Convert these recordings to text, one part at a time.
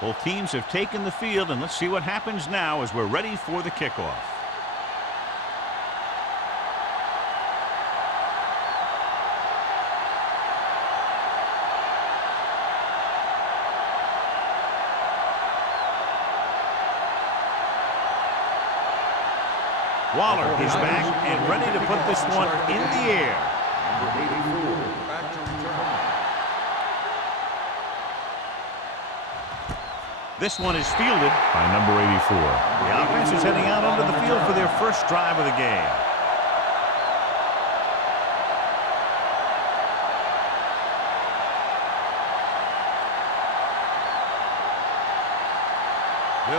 Both teams have taken the field, and let's see what happens now as we're ready for the kickoff. Waller is back and ready to put this one in the air. Number 84, back to return. This one is fielded by number 84. The offense is heading out onto the field for their first drive of the game.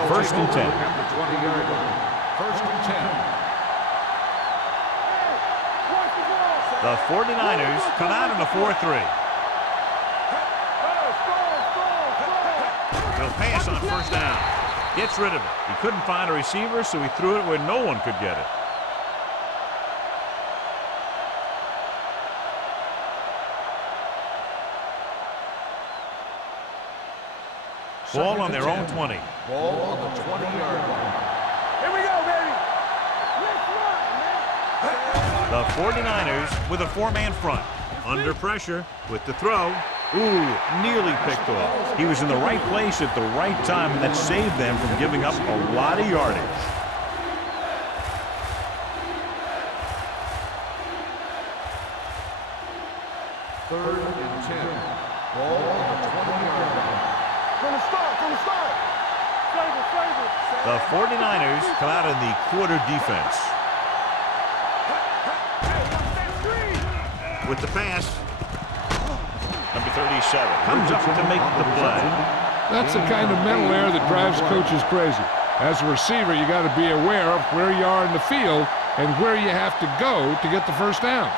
First and 10. At the 20-yard line. First and 10. The 49ers come out in a 4-3. He'll pass on first down. Gets rid of it. He couldn't find a receiver, so he threw it where no one could get it. Ball on their own 20. Ball on the 20-yard line. Here we go, baby. The 49ers with a four-man front. Under pressure with the throw. Ooh, nearly picked off. He was in the right place at the right time, and that saved them from giving up a lot of yardage. Third and 10. Ball on the 20-yard line. From the start. The 49ers come out in the quarter defense. With the pass, number 37 comes up to make the play. That's the kind of mental error that drives coaches crazy. As a receiver, you got to be aware of where you are in the field and where you have to go to get the first down.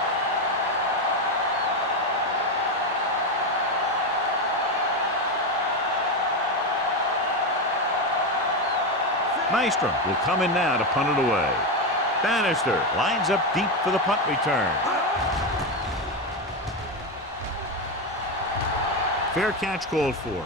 Maestrom will come in now to punt it away. Bannister lines up deep for the punt return. Fair catch called for.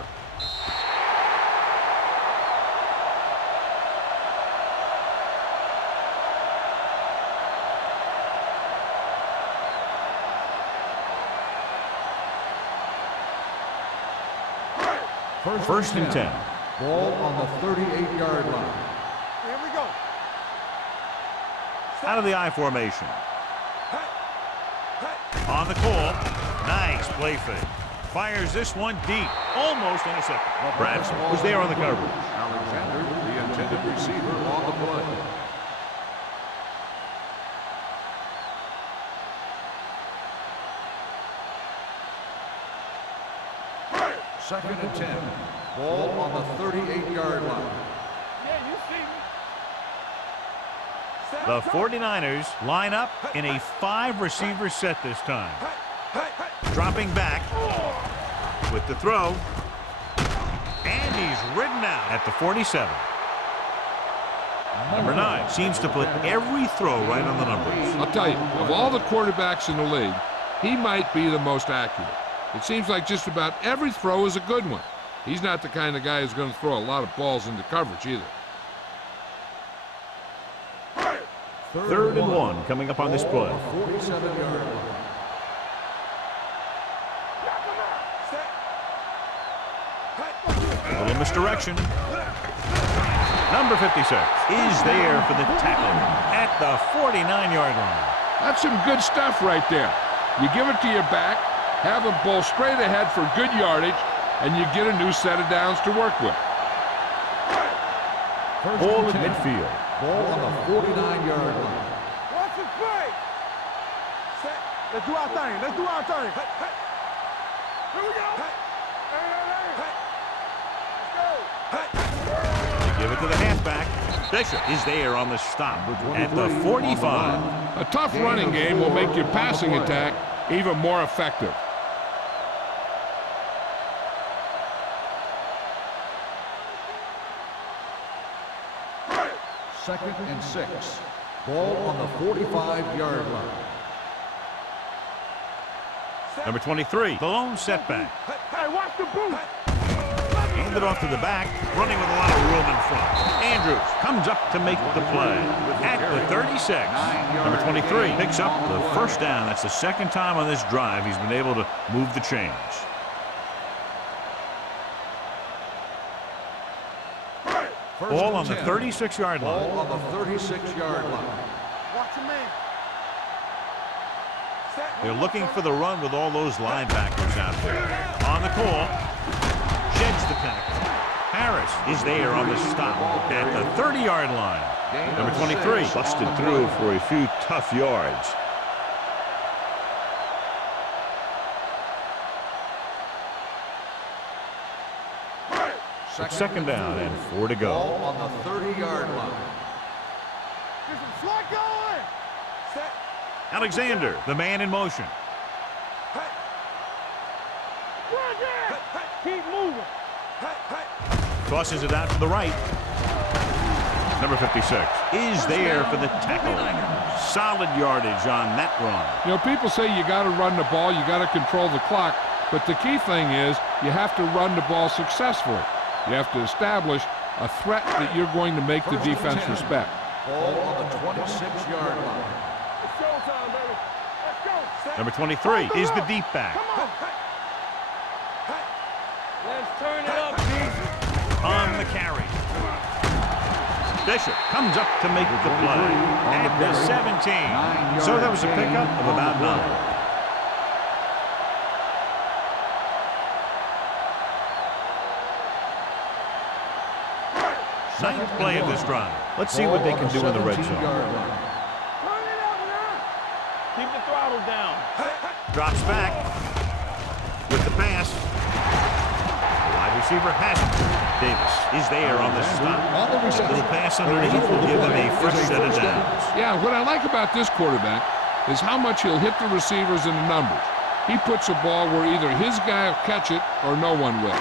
First and 10. Ball on the 38-yard line. Here we go. Out of the I formation. On the call. Nice play fake. Fires this one deep. Almost intercepted. Bradford was there on the coverage. Alexander, the intended receiver, on the play. Second and 10. Ball on the 38-yard line. Yeah, you see me. The 49ers line up in a 5-receiver set this time. Dropping back with the throw. And he's ridden out at the 47. Number 9 seems to put every throw right on the numbers. I'll tell you, of all the quarterbacks in the league, he might be the most accurate. It seems like just about every throw is a good one. He's not the kind of guy who's going to throw a lot of balls into coverage either. Third and 1 coming up on this play. 47-yard line. A little misdirection. Number 56 is there for the tackle at the 49-yard line. That's some good stuff right there. You give it to your back, have him pull straight ahead for good yardage, and you get a new set of downs to work with. Ball at midfield. Ball on the 49-yard line. Watch it play. Let's do our thing. Let's do our thing. Here we go. They give it to the halfback. Bishop is there on the stop at the 45. A tough running game will make your passing attack even more effective. Second and 6. Ball on the 45-yard line. Number 23, the lone setback. Hey, watch the boot. In hand it off to the back, running with a lot of room in front. Andrews comes up to make the play at the 36. Number 23 picks up the first down. That's the second time on this drive he's been able to move the chains. Ball on the 36-yard line. Ball on the 36-yard line. Watch your man. They're looking for the run with all those linebackers out there. On the call, sheds the penalty. Harris is there on the stop at the 30-yard line. Number 23 busted through for a few tough yards. It's second down and 4 to go. Ball on the 30-yard line. There's some slot going. Set. Alexander, the man in motion. Right there. Keep moving. Tosses it out to the right. Number 56 is there for the tackle. Solid yardage on that run. You know, people say you got to run the ball, you got to control the clock, but the key thing is you have to run the ball successfully. You have to establish a threat that you're going to make the defense respect. Ball on the 26-yard line. It's showtime, baby. Let's go. Set. Number 23 is the deep back. Come on. Let's turn it up, Jesus. On the carry. Bishop comes up to make the play at the 17. So that was a pickup of about 9. Ninth play of this drive. Let's see what they can do in the red zone. Turn it up now. Keep the throttle down. Drops back with the pass. The wide receiver has it. Davis is there on the stop. A little pass underneath will give them a fresh set of downs. Yeah, what I like about this quarterback is how much he'll hit the receivers in the numbers. He puts a ball where either his guy will catch it or no one will.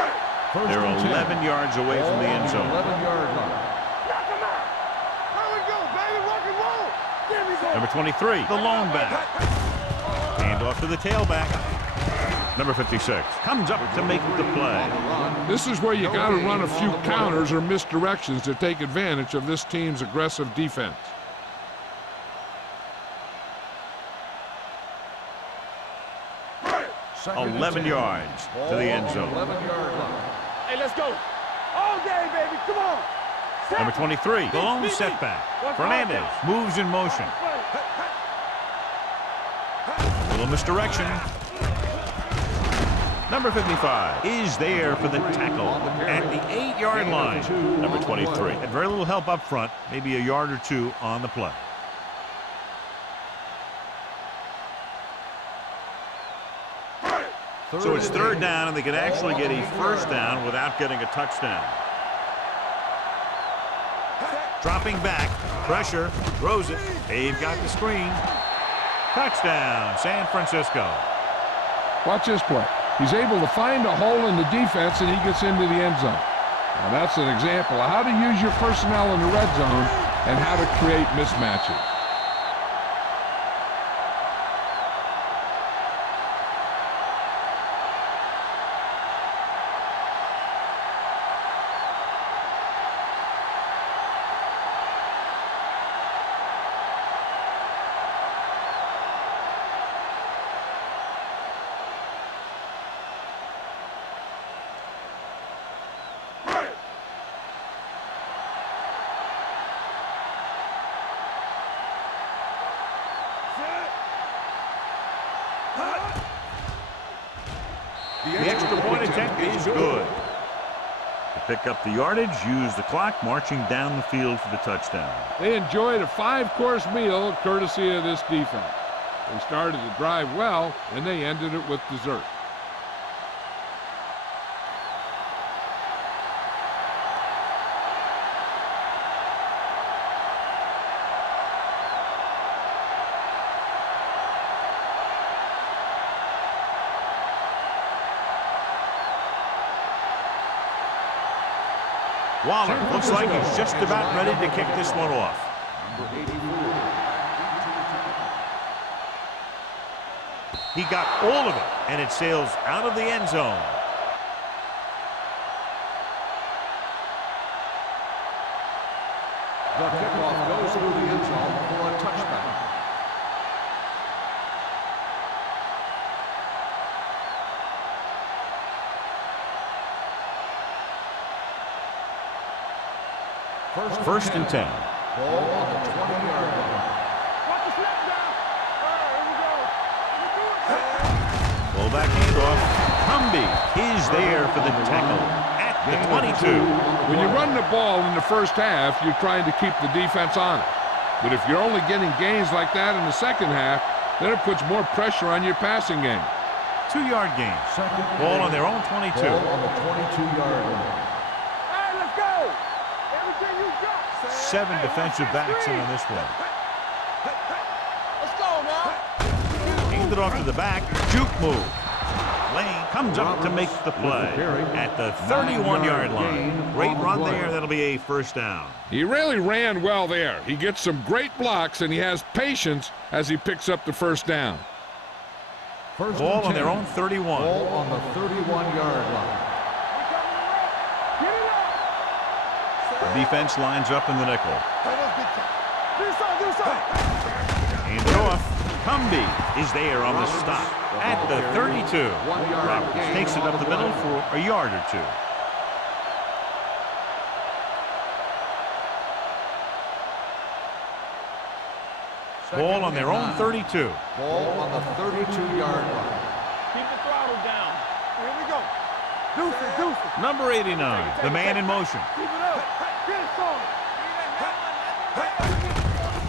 They're 11 yards away from the end zone. 11-yard line. Knock him out. There we go, baby. Rock and roll. There we go. Number 23, the lone back. Hand off to the tailback. Number 56 comes up to make the play. This is where you got to run a few counters or misdirections to take advantage of this team's aggressive defense. Second 11 yards to the end zone. 11-yard line. Hey, let's go. All day, baby. Come on. Set. Number 23, the lone setback. Fernandez moves in motion. Little misdirection. Number 55 is there for the tackle at the 8-yard line. Number 23 had very little help up front, maybe a yard or two on the play. So it's third down, and they can actually get a first down without getting a touchdown. Dropping back, pressure, throws it. They've got the screen. Touchdown, San Francisco. Watch this play. He's able to find a hole in the defense, and he gets into the end zone. Now that's an example of how to use your personnel in the red zone and how to create mismatches. The extra point attempt is good. To pick up the yardage, use the clock, marching down the field for the touchdown. They enjoyed a 5-course meal courtesy of this defense. They started the drive well, and they ended it with dessert. Waller looks like he's just about ready to kick this one off. He got all of it, and it sails out of the end zone. The kickoff goes through the end zone for a touchback. First and 10. Ball on the 20-yard line. Watch the snap down. Here we go. Fullback handoff. Humby is there for the tackle at the 22. When you run the ball in the first half, you're trying to keep the defense on it. But if you're only getting gains like that in the second half, then it puts more pressure on your passing game. 2-yard gain. Ball on their own 22. Ball on the 22-yard line. Hey, let's go. Everything you got. 7 defensive backs in on this one. Let's go now. Handed off to the back. Juke move. Lane comes up to make the play at the 31-yard line. Great run there. That'll be a first down. He really ran well there. He gets some great blocks, and he has patience as he picks up the first down. First Ball and on their 10. own 31. Ball on the 31-yard line. Get it up. The defense lines up in the nickel. Hey, let's get that. Do something. Hand it off. Humby is there on the stop at the 32. 1-yard Roberts gain takes it on up the the middle play. for a yard or two. Ball on their own 32. Ball on the 32-yard line. Keep the throttle down. Here we go. Deuce it. Number 89, the man in motion. Keep it up. Get it started.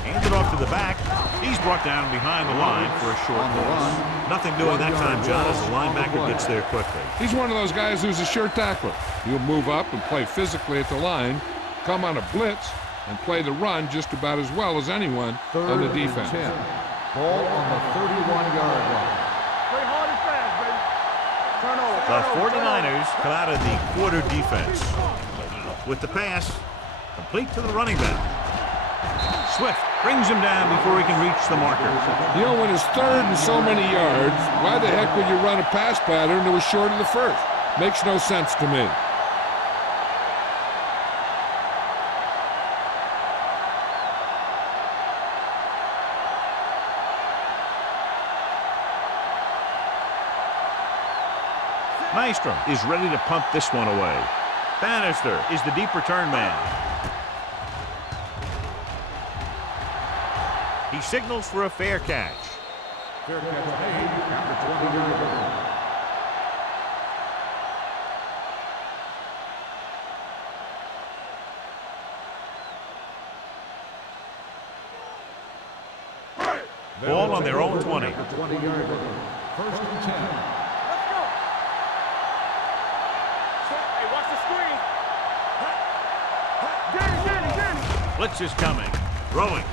Hands it off to the back. He's brought down behind the line for a short On the loss. run. Nothing doing that time, John, as the linebacker On the gets there quickly. He's one of those guys who's a sure tackler. He'll move up and play physically at the line, come on a blitz, and play the run just about as well as anyone on the defense. 10. Ball on the 31-yard line. Play hard and fast, baby. Turnover. The 49ers come out of the quarter defense. With the pass, complete to the running back. Swift brings him down before he can reach the marker. You know, when it's third and so many yards, why the heck would you run a pass pattern that was short of the first? Makes no sense to me. Maestro is ready to punt this one away. Bannister is the deep return man. He signals for a fair catch. Fair catch made at the 20-yard line. Ball on their own 20. At the 20-yard line. First and 10. Let's go. Hey, watch the screen. Get it. Blitz is coming. Throwing.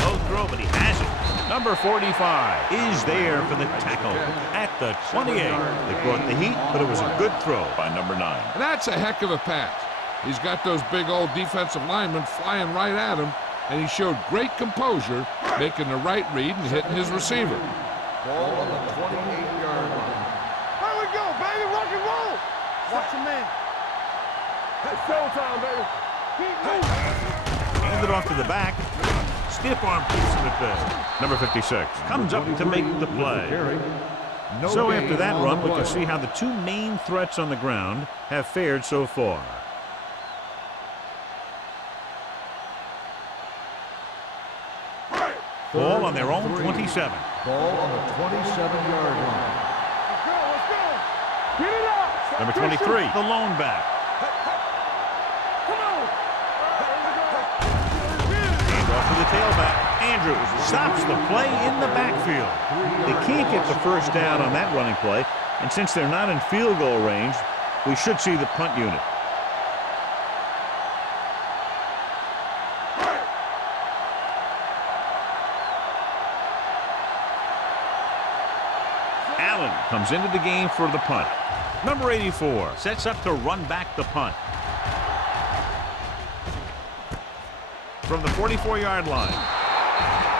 Low throw, but he has it. Number 45 is there for the tackle at the 28. They brought the heat, but it was a good throw by number 9. And that's a heck of a pass. He's got those big old defensive linemen flying right at him, and he showed great composure, making the right read and hitting his receiver. Ball on the 28-yard line. Here we go, baby. Rock and roll. Watch him, man. It's showtime, baby. Keep moving. Hand it off to the back. Stiff arm keeps him at bay. Number 56 comes up to make the play. So after that run, we can see how the two main threats on the ground have fared so far. Ball on their own 27. Ball on the 27-yard line. Let's go. Get it up. Number 23, the lone back. Come on. Hand off to the tailback. Andrews stops the play in the backfield. They can't get the first down on that running play, and since they're not in field goal range, we should see the punt unit. Allen comes into the game for the punt. Number 84 sets up to run back the punt. From the 44-yard line.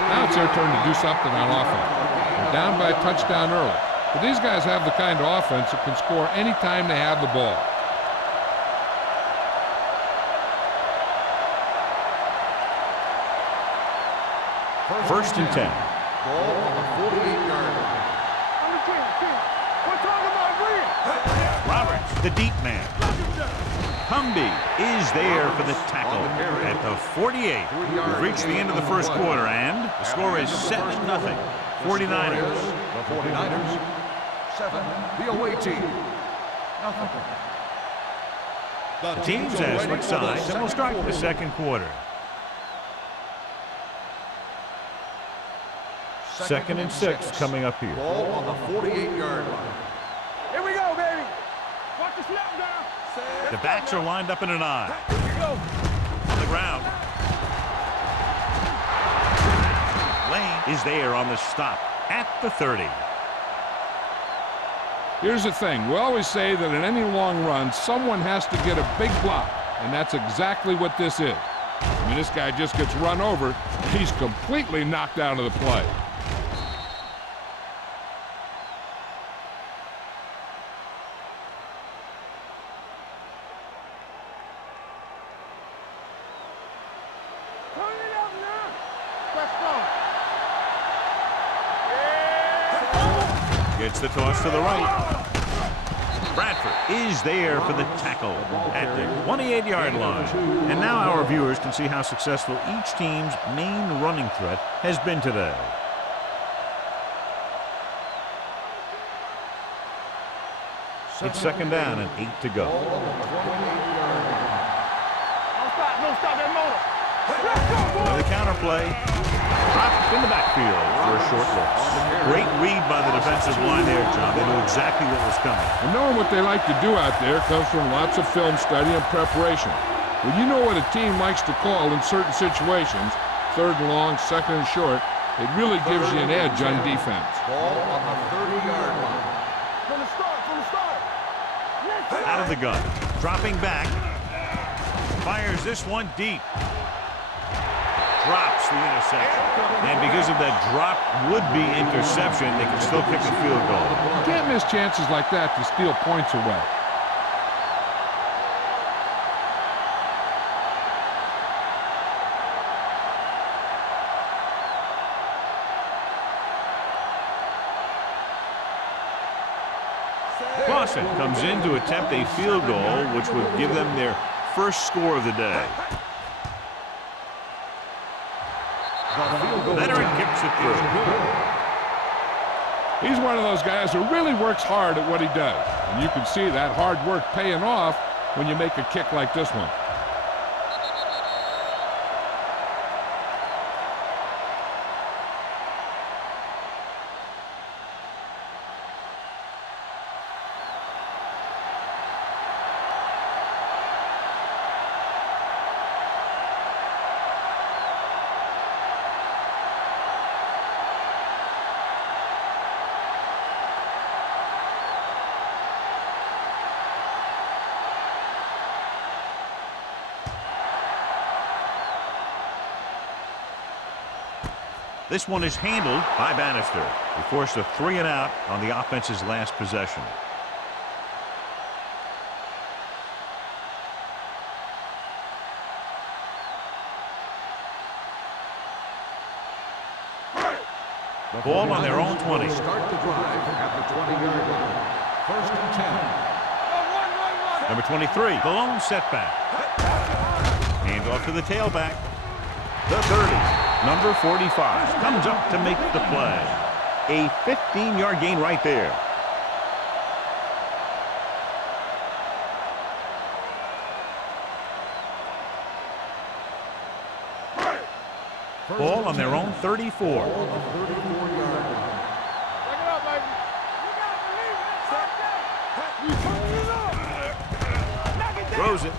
Now it's their turn to do something on offense. They're down by a touchdown early. But these guys have the kind of offense that can score anytime they have the ball. First and 10. Ball on the 48-yard line. We're talking about Green. Roberts, the deep man. Humby is there for the tackle at the 48. We've reached the end of the first quarter, and the score is 7-0. 49ers. The 49ers, 7. The away team, nothing. The teams have switched sides, and we'll start the second quarter. Second and 6 coming up here. Ball on the 48-yard line. Here we go, baby. Watch the snap down. The backs are lined up in an I. Here we go. On the ground. Lane is there on the stop at the 30. Here's the thing. We always say that in any long run, someone has to get a big block, and that's exactly what this is. I mean, this guy just gets run over. He's completely knocked out of the play. Turn it up now. Let's go. Gets the toss to the right. Bradford is there for the tackle at the 28-yard line. And now our viewers can see how successful each team's main running threat has been today. It's second down and 8 to go. Don't stop that motor. Let's go, boy. The counter play. Dropped in the backfield for a short loss. Great read by the defensive line there, John. They knew exactly what was coming. And knowing what they like to do out there comes from lots of film study and preparation. When you know what a team likes to call in certain situations, third and long, second and short, it really gives you an edge on defense. Ball on the 30-yard line. From the start. Out of the gun. Dropping back. Fires this one deep. Drops the interception. And because of that drop would-be interception, they can still kick a field goal. You can't miss chances like that to steal points away. Clausen comes in to attempt a field goal, which would give them their first score of the day. Veteran kicks it through. He's one of those guys who really works hard at what he does. And you can see that hard work paying off when you make a kick like this one. This one is handled by Bannister. He forced a 3-and-out on the offense's last possession. Ball on their own 20. Start the drive at the 20-yard line. First and 10. Number 23, the lone setback. Hand off to the tailback. The 30. Number 45 comes up to make the play. A 15-yard gain right there. Ball on their own 34. On the 34-yard line. Back it up, baby. You gotta believe it. Throws it.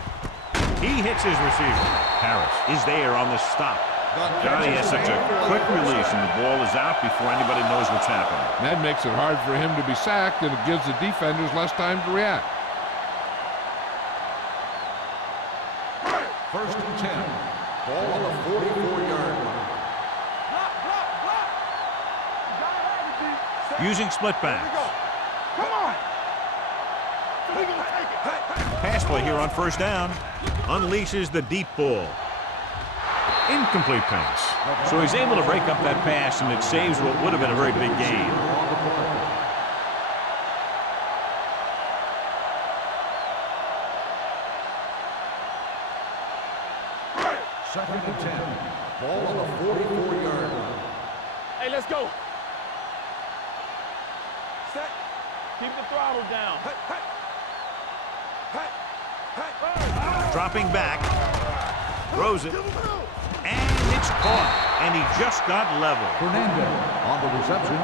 He hits his receiver. Harris is there on the stop. Johnny has such a quick release, and the ball is out before anybody knows what's happening. That makes it hard for him to be sacked, and it gives the defenders less time to react. First and 10. Ball on the 44-yard line. Using split Here we backs. go. Come on. We gonna take it. Pass play here on first down. Unleashes the deep ball. Incomplete pass. So he's able to break up that pass, and it saves what would have been a very big gain. Second and 10. Ball on the 44-yard line. Hey, let's go. Set. Keep the throttle down. Dropping back. Throws it. And it's caught. And he just got level. Fernandez on the reception.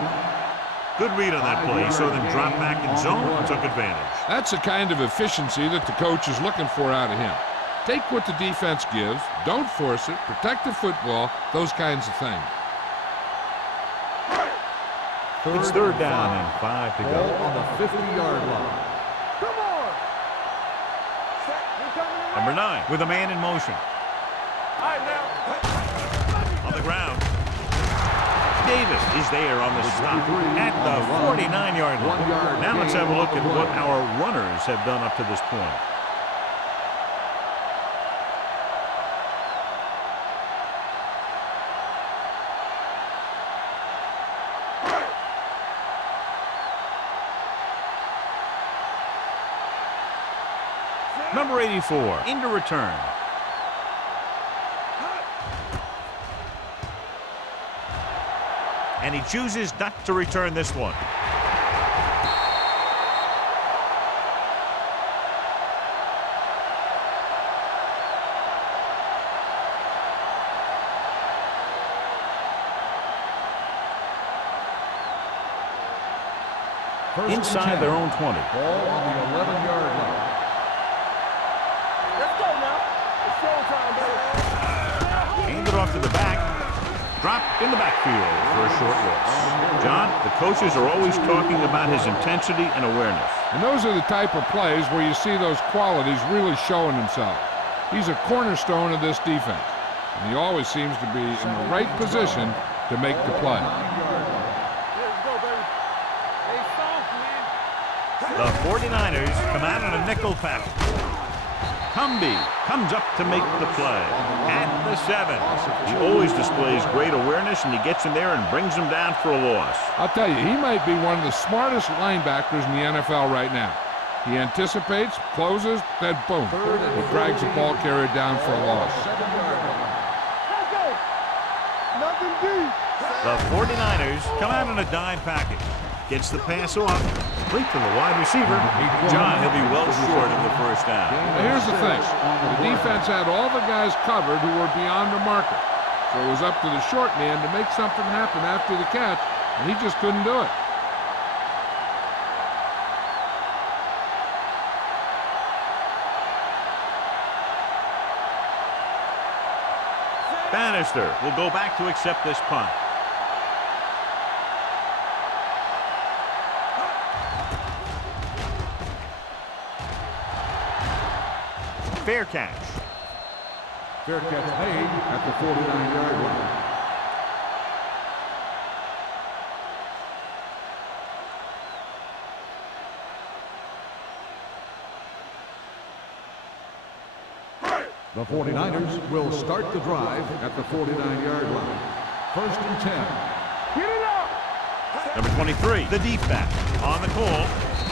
Good read on that play. He saw them drop back in zone and took advantage. That's the kind of efficiency that the coach is looking for out of him. Take what the defense gives, don't force it, protect the football, those kinds of things. It's third down and 5 to go. On the 50-yard line. Come on. Number 9 with a man in motion. All right, now. On the ground. Davis is there on the stop at the 49-yard line. Now let's have a look at what our runners have done up to this point. Number 84 into return. And he chooses not to return this one. Inside their own 20. Ball on the 11-yard line. Let's go now. It's showtime, baby. Handed off to the back. Dropped in the backfield for a short loss. John, the coaches are always talking about his intensity and awareness. And those are the type of plays where you see those qualities really showing themselves. He's a cornerstone of this defense, and he always seems to be in the right position to make the play. Let's go, baby. Hey, soft, man. The 49ers come out in a nickel package. Cumby comes up to make the play at the 7. He always displays great awareness, and he gets in there and brings them down for a loss. I'll tell you, he might be one of the smartest linebackers in the NFL right now. He anticipates, closes, then boom, he drags the ball carrier down for a loss. Let's go. Nothing deep. The 49ers come out in a dime package. Gets the pass off. Complete to the wide receiver. John, he'll be well short of the first down. Now here's the thing. The defense had all the guys covered who were beyond the marker. So it was up to the short man to make something happen after the catch, and he just couldn't do it. Bannister will go back to accept this punt. Fair catch. Fair catch made at the 49-yard line. The 49ers will start the drive at the 49-yard line. First and 10. Get it up. Number 23, the deep back. On the call.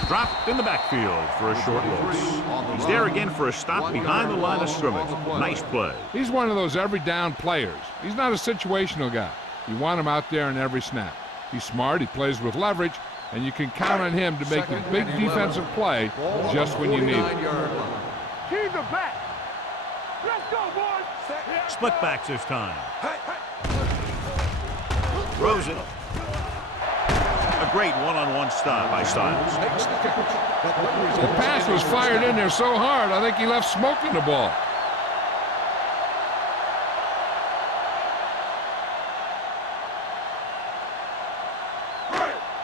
Dropped in the backfield for a short loss. He's there again for a stop behind the line of scrimmage. Nice play. He's one of those every down players. He's not a situational guy. You want him out there in every snap. He's smart, he plays with leverage, and you can count on him to make a big defensive play just when you need it. Keep the back. Let's go, boys. Split backs this time. Throws it. A great one-on-one stop by Styles. The pass was fired in there so hard, I think he left smoke in the ball.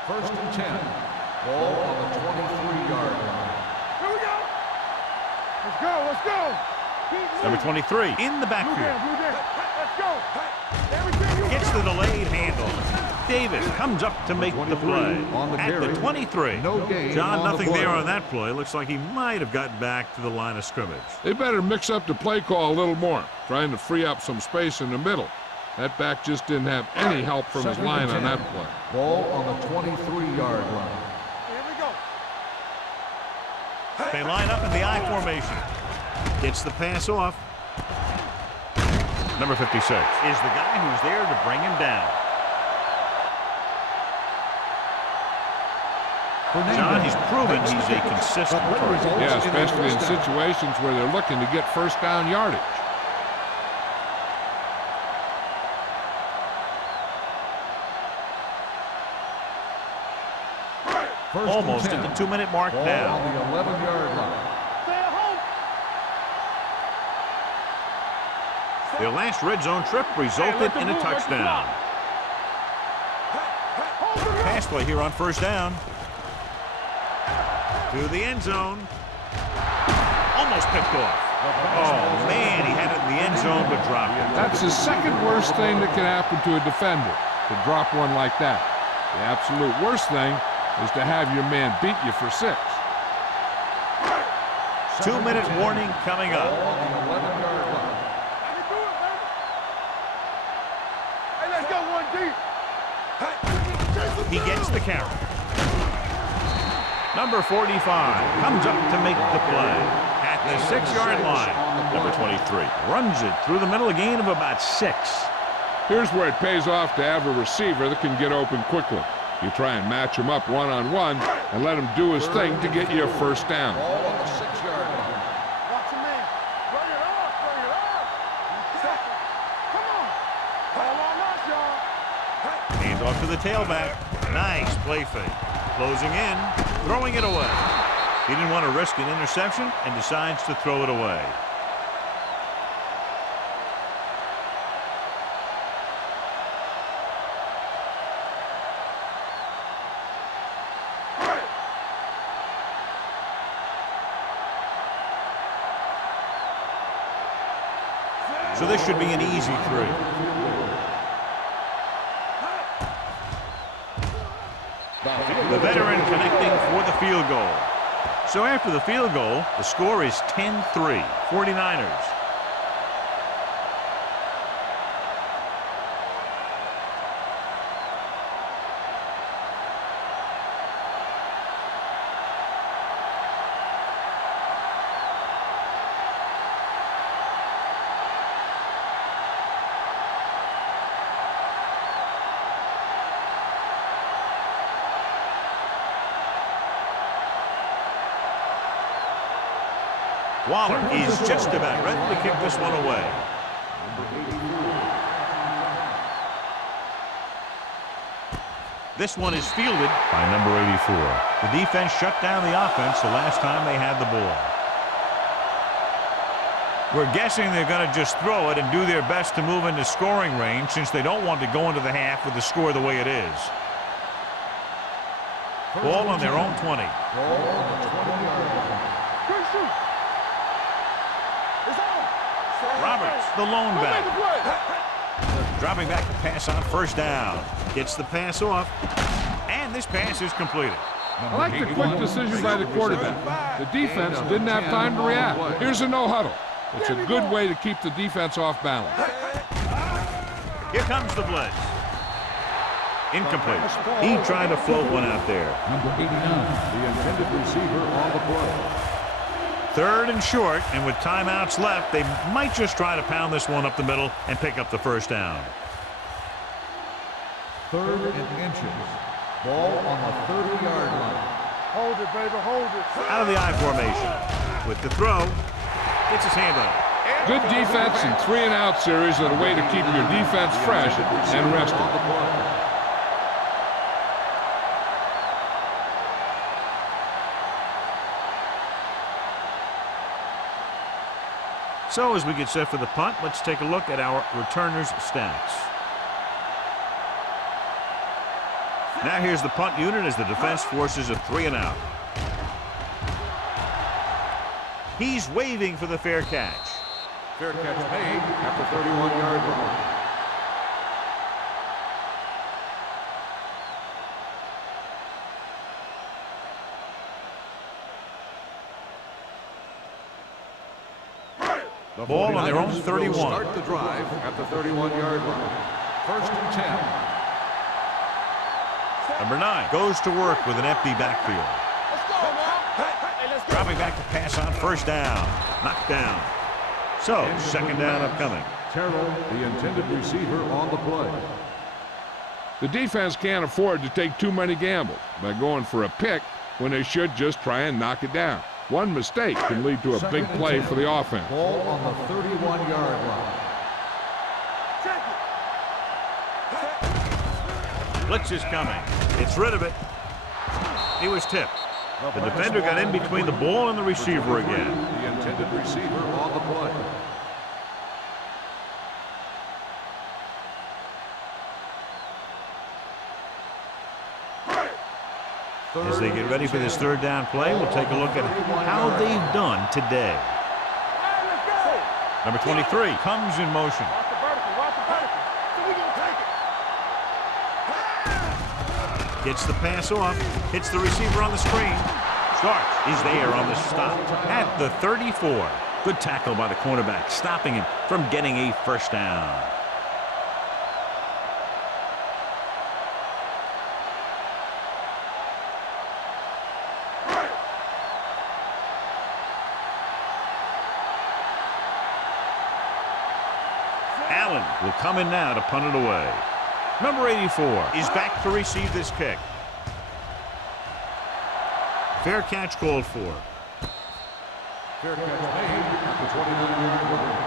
First and 10. Ball on the 23-yard line. Here we go. Let's go. Let's go. Number 23 in the backfield. Blue down. Let's go. Everything you Gets the delayed handle. Davis comes up to make the play at the 23. John, nothing there on that play. Looks like he might have gotten back to the line of scrimmage. They better mix up the play call a little more, trying to free up some space in the middle. That back just didn't have any help from his line on that play. Ball on the 23-yard line. Here we go. They line up in the I formation. Gets the pass off. Number 56 is the guy who's there to bring him down. John, he's proven he's a consistent target. Yeah, especially in situations where they're looking to get first down yardage. Almost at the 2-minute mark now. On the 11-yard line. Stay at home. Their last red zone trip resulted in a touchdown. Pass play here on first down. To the end zone. Almost picked off. Oh, man, he had it in the end zone but dropped it. That's the second worst thing that can happen to a defender, to drop one like that. The absolute worst thing is to have your man beat you for 6. 2-minute warning coming up. Let me do it, man. Hey, let's go one deep. He gets the carry. Number 45 comes up to make the play at the 6-yard line. Number 23 runs it through the middle, a gain of about 6. Here's where it pays off to have a receiver that can get open quickly. You try and match him up one-on-one and let him do his thing to get you a first down. Ball on the 6-yard line. Watch him, man. Bring it up, bring it up. Second. Come on. All on us, y'all. Hand off to the tailback. Nice play fake. Closing in, throwing it away. He didn't want to risk an interception and decides to throw it away. So this should be an easy 3. The veteran connecting for the field goal. So after the field goal, the score is 10-3, 49ers. Waller is just about ready to kick this one away. This one is fielded by number 84. The defense shut down the offense the last time they had the ball. We're guessing they're going to just throw it and do their best to move into scoring range since they don't want to go into the half with the score the way it is. Ball on their own 20. Ball on the 20-yard line. Good shoot. It's on. Roberts, the lone back. Dropping back to pass on first down. Gets the pass off. And this pass is completed. I like the quick decision by the quarterback. The defense didn't have time to react. Here's a no-huddle. It's a good way to keep the defense off balance. Here comes the blitz. Incomplete. He tried to float one out there. Number 89, the intended receiver on the play. 3rd and short, and with timeouts left, they might just try to pound this one up the middle and pick up the first down. 3rd and inches. Ball on the 30-yard line. Hold it, baby, hold it. Out of the I formation. With the throw, gets his hand on it. Good defense and 3-and-out series are the way to keep your defense fresh and rested. So as we get set for the punt, let's take a look at our returners' stats. Now here's the punt unit as the defense forces a 3-and-out. He's waving for the fair catch. Fair catch made at the 31-yard line. The Ball on their own 49ers will 31. Start the drive at the 31-yard line. First and 10. Number 9 goes to work with an empty backfield. Let's go, man. Hey, let's go. Dropping back to pass on first down. Knocked down. So, second down upcoming. Terrell, the intended receiver, on the play. The defense can't afford to take too many gambles by going for a pick when they should just try and knock it down. One mistake can lead to a big play for the offense. Ball on the 31-yard line. Blitz is coming. It's rid of it. He was tipped. The defender got in between the ball and the receiver again. The intended receiver on the play. As they get ready for this third down play, we'll take a look at how they've done today. Number 23 comes in motion. Watch the vertical. Watch the vertical. So we gonna take it. Gets the pass off. Hits the receiver on the screen. Starks is there on the stop at the 34. Good tackle by the cornerback, stopping him from getting a first down. Allen will come in now to punt it away. Number 84 is back to receive this kick. Fair catch called for. Fair catch made at the 29-yard line.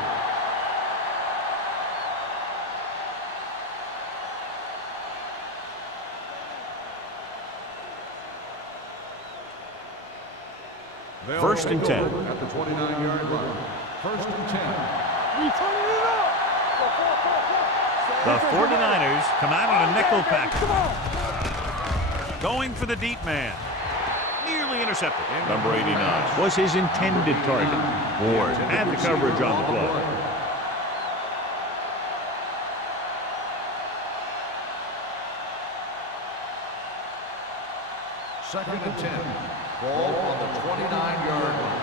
First and 10. At the 29-yard line. First and 10. We turning it up. The 49ers come out on a nickel pack. Come on. Going for the deep man. Nearly intercepted. Number 89 was his intended target. Ward had the coverage on the play. Second and 10. Ball on the 29-yard line.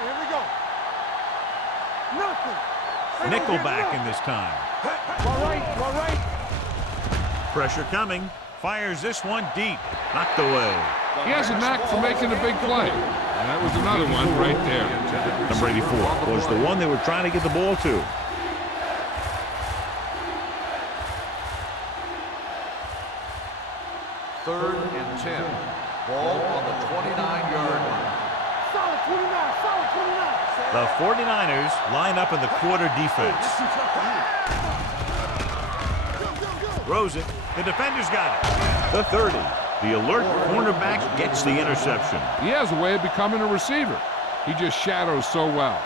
Here we go. Nothing. Nickelback in this time. All right. Pressure coming. Fires this one deep. Knocked away. He has a knack for making a big play. And that was another one right there. Number 84 was the one they were trying to get the ball to. Third and 10. Ball on the 29-yard line. Solid 29. Solid 29. The 49ers line up in the quarter defense. Throws it. The defender's got it. The 30. The alert cornerback gets the interception. He has a way of becoming a receiver. He just shadows so well.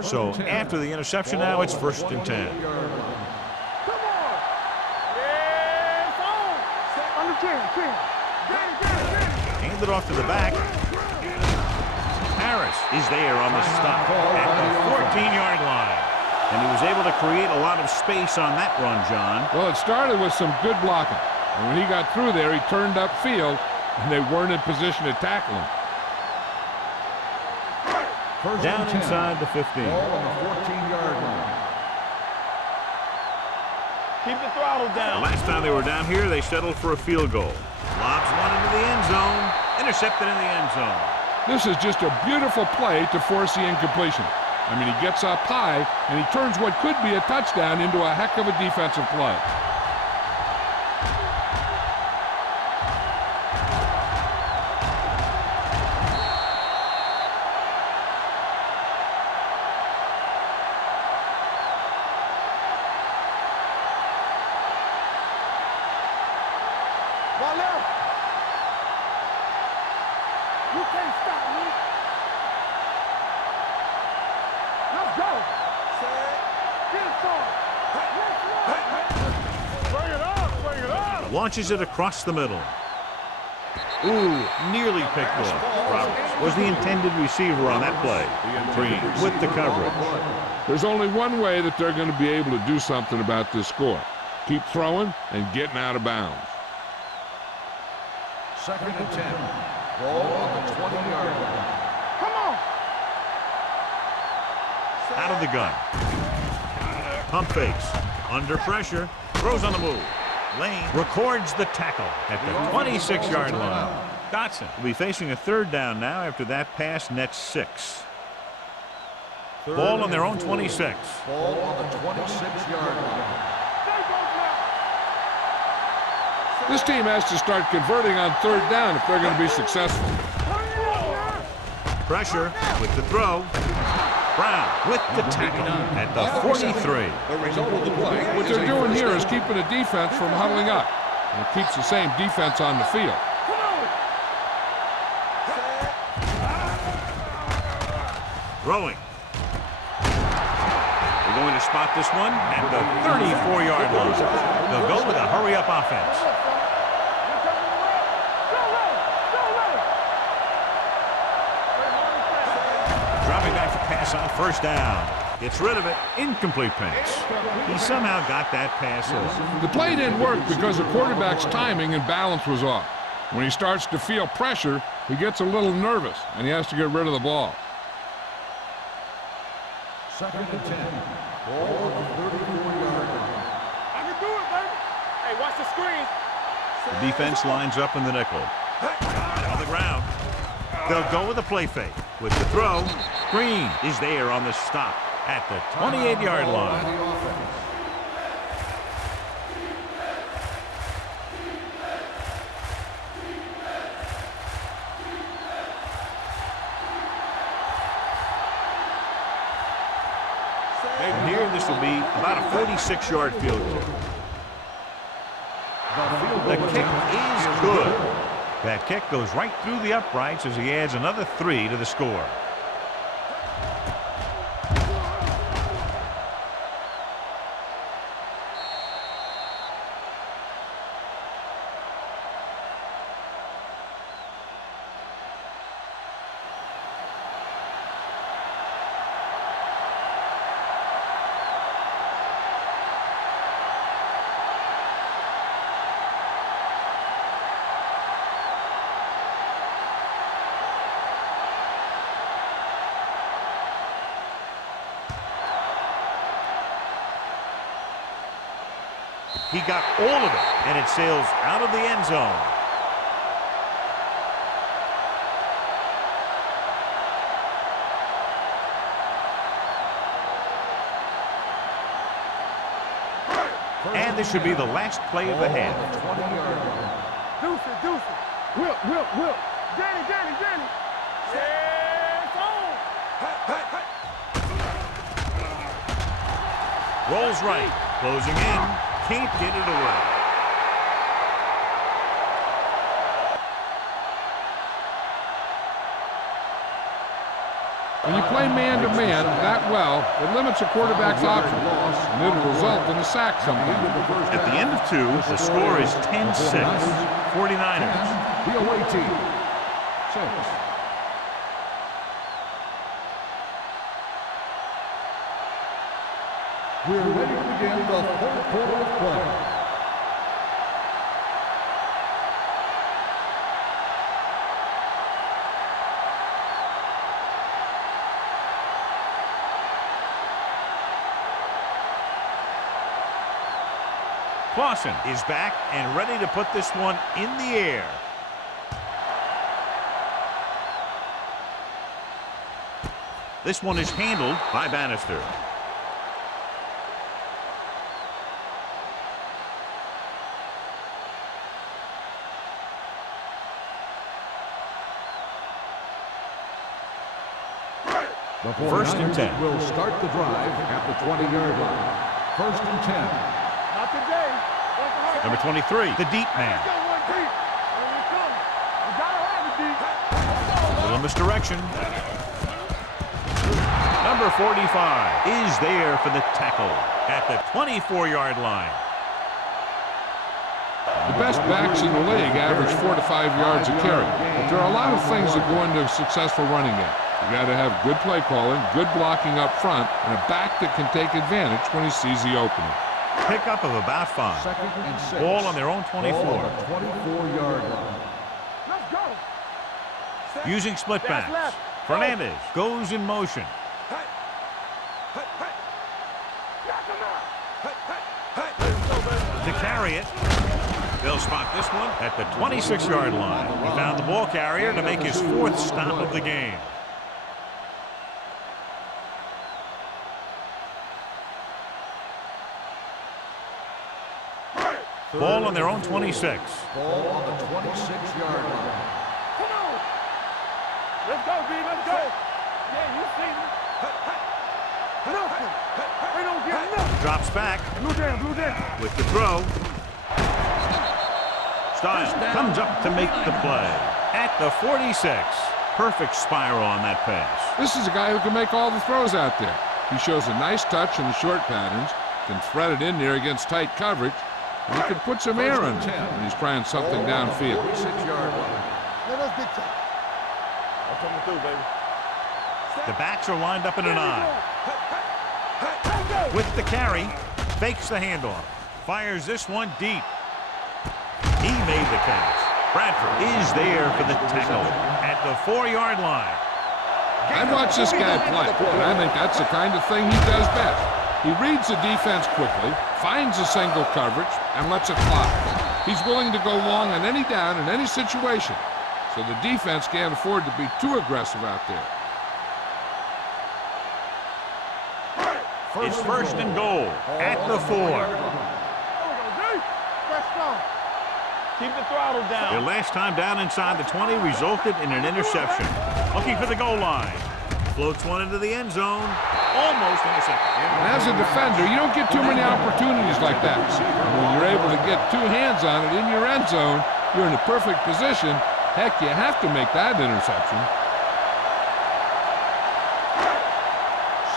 So after the interception now, it's first and 10. Come on. Yeah, it's on. Under 10. Hand it off to the back. Harris is there on the stop at the 14-yard line. And he was able to create a lot of space on that run, John. Well, it started with some good blocking. And when he got through there, he turned upfield, and they weren't in position to tackle him. First Down and 10. inside the 15. Ball on the 14-yard line. Keep the throttle The down. last time they were down here, they settled for a field goal. Lobs one into the end zone. Intercepted in the end zone. This is just a beautiful play to force the incompletion. I mean, he gets up high, and he turns what could be a touchdown into a heck of a defensive play. Ball left. You can't stop me. Let's go. Get it started. Let's run. Bring it Launches it across the middle. Ooh, nearly picked off. Roberts was the intended receiver on that play. Green with the coverage. There's only one way that they're going to be able to do something about this score. Keep throwing and getting out of bounds. 2nd and 10. Ball on the 20-yard line. Come on. Out of the gun. Pump fakes. Under pressure. Throws on the move. Lane records the tackle at the 26-yard line. Dotson will be facing a 3rd down now after that pass nets 6. Ball on their own 26. Ball on the 26-yard line. This team has to start converting on 3rd down if they're going to be successful. Pressure with the throw. Brown with the tackle at the 43. What they're doing here is keeping the defense from huddling up. And it keeps the same defense on the field. Throwing. We're going to spot this one at the 34-yard line. They'll go with a hurry-up offense. Dropping back to pass on 1st down. Gets rid of it. Incomplete pass. He somehow got that pass off. The play didn't work because the quarterback's timing and balance was off. When he starts to feel pressure, he gets a little nervous, and he has to get rid of the ball. 2nd and 10. Ball on the 34-yard line. I can do it, baby. Hey, watch the screen. The defense lines up in the nickel. On the ground. They'll go with a play fake. With the throw, Green is there on the stop at the 28-yard line. And here this will be about a 46-yard field goal. The kick is good. That kick goes right through the uprights as he adds another 3 to the score. He got all of it, and it sails out of the end zone. And this should be the last play of the half. Deuce it, deuce it. Will. Danny. It's on. Rolls right, closing in. Can't get it away. When you play man-to-man that well, it limits a quarterback's options, and it'll result in a sack sometimes. At the end of 2, the score is 10-6. 49ers. The away team. 6. We're ready to begin the 4th quarter of play. Clausen is back and ready to put this one in the air. This one is handled by Bannister. The 1st and 10. Will start the drive at the 20-yard line. 1st and 10. Not today. Number 23, the deep man. Let's go, one deep. Here we come. We gotta have it deep. Little misdirection. Number 45 is there for the tackle at the 24-yard line. The best backs in the league average 4 to 5 yards a carry. But there are a lot of things that go into a successful running game. You got to have good play calling, good blocking up front, and a back that can take advantage when he sees the opening. Pickup of about 5. Second and 6. Ball on their own 24. Ball on the 24-yard line. Let's go. Using split backs. Fernandez goes in motion. To carry it. They'll spot this one at the 26-yard line. He found the ball carrier to make his 4th stop of the game. Ball on their own 26. Ball on the 26-yard line. Come on. Let's go, B. Let's go. Yeah, you see me. Nothing. They don't get nothing. Drops back Blue down. with the throw. Stiles comes up to make the play at the 46. Perfect spiral on that pass. This is a guy who can make all the throws out there. He shows a nice touch in the short patterns, can thread it in there against tight coverage, and he can put some air in it when he's trying something downfield. 46-yard line. Let us big time. I'm coming through, baby. The backs are lined up in an I. With the carry, fakes the handoff. Fires this one deep. He made the catch. Bradford is there for the tackle at the 4-yard line. I've watched this guy play, and I think that's the kind of thing he does best. He reads the defense quickly, finds a single coverage, and lets it fly. He's willing to go long on any down in any situation, so the defense can't afford to be too aggressive out there. It's 1st and goal at the 4. Keep the throttle down. Their last time down inside the 20 resulted in an interception. Looking for the goal line. Floats one into the end zone. Almost intercepted. And as a defender, you don't get too many opportunities like that. And when you're able to get 2 hands on it in your end zone, you're in a perfect position. Heck, you have to make that interception.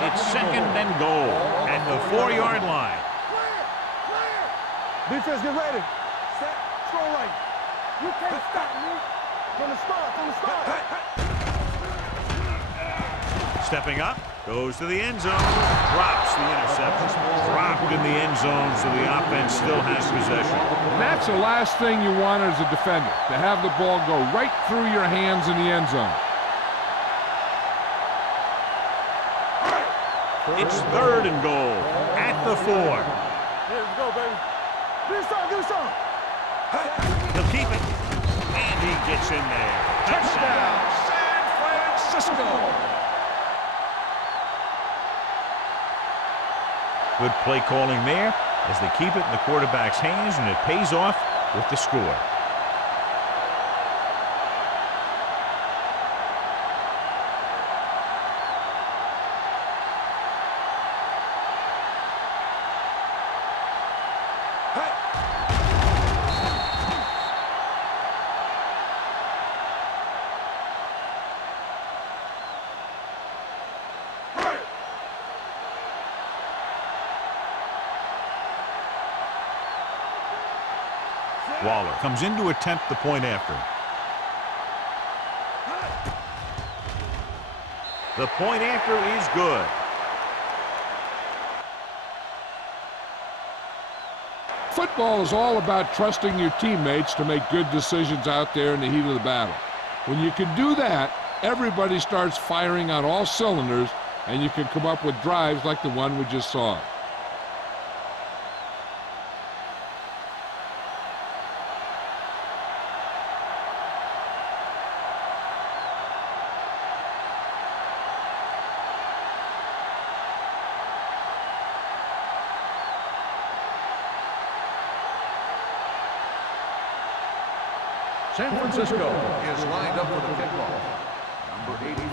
It's 2nd and goal at the 4-yard line. Defense, get ready. Set, throw right. You can't stop me. From the start. Stepping up, goes to the end zone, drops the interception. Dropped in the end zone, so the offense still has possession. And that's the last thing you want as a defender, to have the ball go right through your hands in the end zone. It's 3rd and goal at the 4. Here we go, baby. Give us some. He'll keep it, and he gets in there. Touchdown, San Francisco. Good play calling there as they keep it in the quarterback's hands, and it pays off with the score. Waller comes in to attempt the point after. The point after is good. Football is all about trusting your teammates to make good decisions out there in the heat of the battle. When you can do that, everybody starts firing on all cylinders, and you can come up with drives like the one we just saw. San Francisco is lined up for the kickoff. Number 84.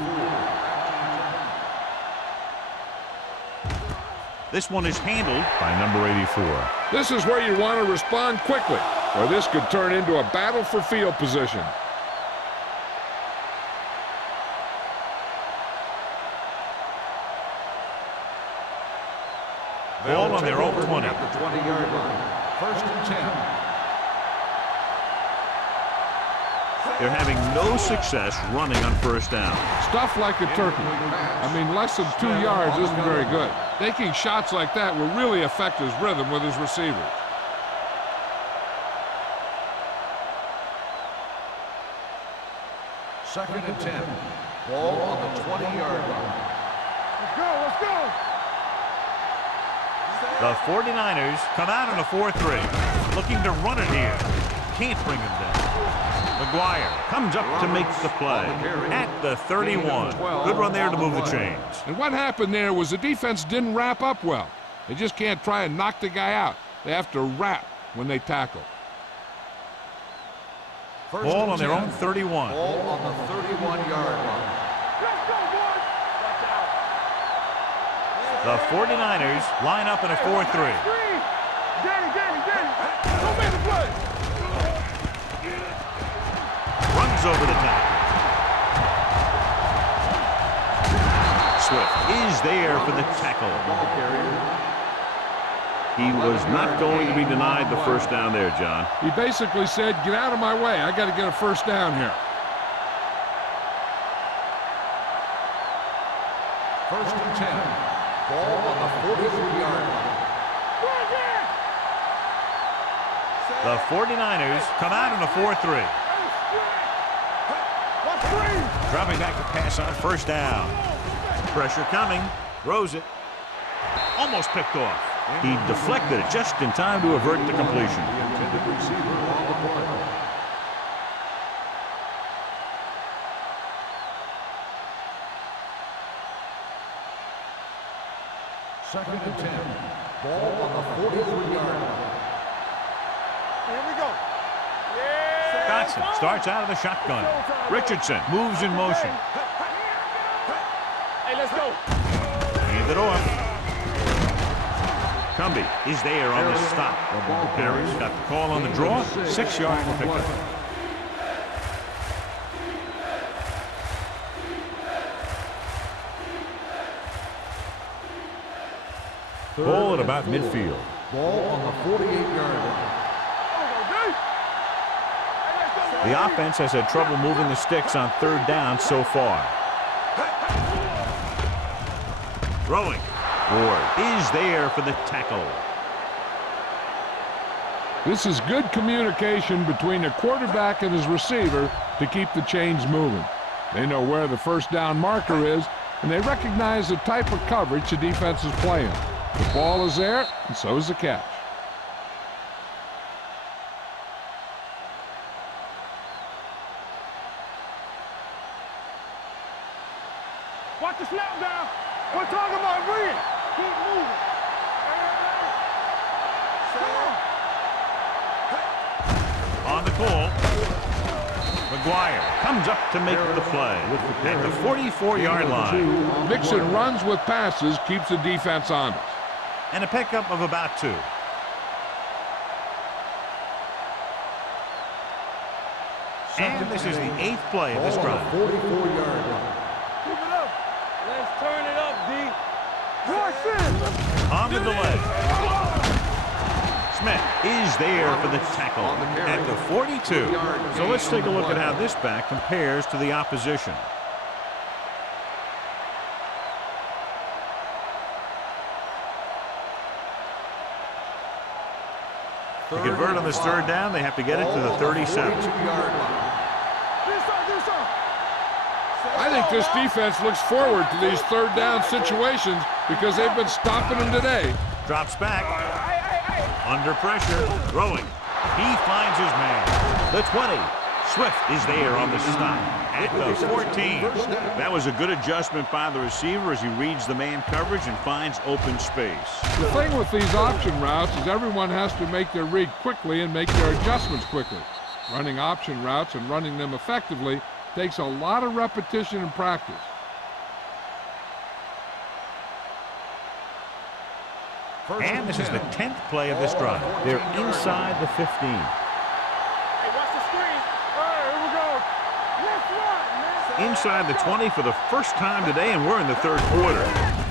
This one is handled by number 84. This is where you want to respond quickly, or this could turn into a battle for field position. Ball on their own 20. At the 20-yard line. 1st and 10. They're having no success running on first down. Stuff like a turkey. I mean, less than 2 yards isn't very good. Taking shots like that will really affect his rhythm with his receivers. Second and 10. Ball on the 20-yard line. Let's go, let's go. The 49ers come out in a 4-3. Looking to run it here. Can't bring him down. McGuire comes up to make the play at the 31. Good run there to move the chains. And what happened there was the defense didn't wrap up well. They just can't try and knock the guy out. They have to wrap when they tackle. Ball on their own 31. Ball on the 31-yard line. Let's go, boys. Watch out. The 49ers line up in a 4-3. Danny. Don't make the play. Runs over the tackle. Swift is there for the tackle. He was not going to be denied the first down there, John. He basically said, get out of my way. I got to get a first down here. First and 10. Ball on the 43-yard line. The 49ers come out in a 4-3. Dropping back to pass on first down. Pressure coming. Throws it. Almost picked off. He deflected it just in time to avert the completion. The intended receiver on the play. Second and 10. Ball on the 43-yard line. Here we go. Johnson starts out of the shotgun. Richardson moves in motion. Hey, let's go. Hand it off. Cumby is there on the stop. Harris got the call on the draw. 6 yards for pickup. Ball at about midfield. Ball on the 48-yard line. The offense has had trouble moving the sticks on third down so far. Throwing. Ward is there for the tackle. This is good communication between the quarterback and his receiver to keep the chains moving. They know where the first down marker is, and they recognize the type of coverage the defense is playing. The ball is there, and so is the catch. Watch the snap down. We're talking about reading. Keep moving. On the call, McGuire comes up to make the play at the 44-yard line. Mixing runs with passes keeps the defense honest. And a pickup of about 2. And this is the 8th play of this drive. 44-yard line. Keep it up. Let's turn it up, D. Watch this. On the delay. Smith is there for the tackle at the 42. So let's take a look at how this back compares to the opposition. To convert on this third down, they have to get it to the 37. I think this defense looks forward to these third down situations because they've been stopping them today. Drops back. Under pressure. Throwing. He finds his man. The 20. Swift is there on the stop at the 14. That was a good adjustment by the receiver as he reads the man coverage and finds open space. The thing with these option routes is everyone has to make their read quickly and make their adjustments quickly. Running option routes and running them effectively takes a lot of repetition and practice. And this is the 10th play of this drive. They're inside the 15. Hey, watch the screen. All right, here we go. Let's run, man. Inside the 20 for the first time today, and we're in the third quarter.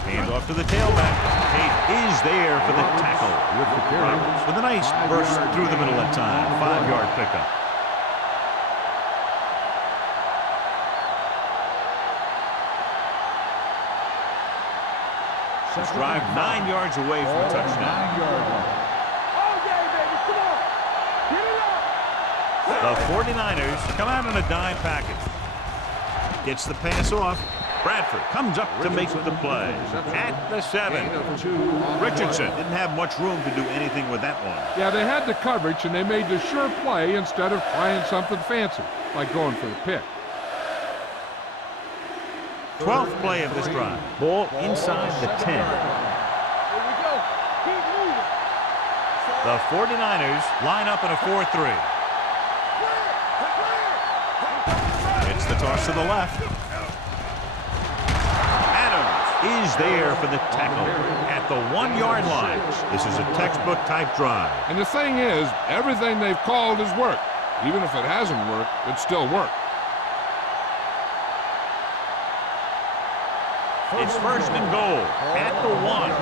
Hand off to the tailback. Tate is there for the tackle. Roberts with a nice burst through the middle of time. 5-yard pickup. This drive 9 yards away from a touchdown. 9-yard line. All day, baby. Come on. Get it up. The 49ers come out in a dime package. Gets the pass off. Bradford comes up to make the play. At the 7. Gain of 2 on the Richardson play. didn't have much room to do anything with that one. Yeah, they had the coverage, and they made the sure play instead of trying something fancy, like going for the pick. 12th play of this drive. Ball inside the 10. Here we go. Keep moving. The 49ers line up in a 4-3. It's the toss to the left. Adams is there for the tackle at the 1-yard line. This is a textbook type drive. And the thing is, everything they've called has worked. Even if it hasn't worked, it still worked. It's first and goal at the 1. Let's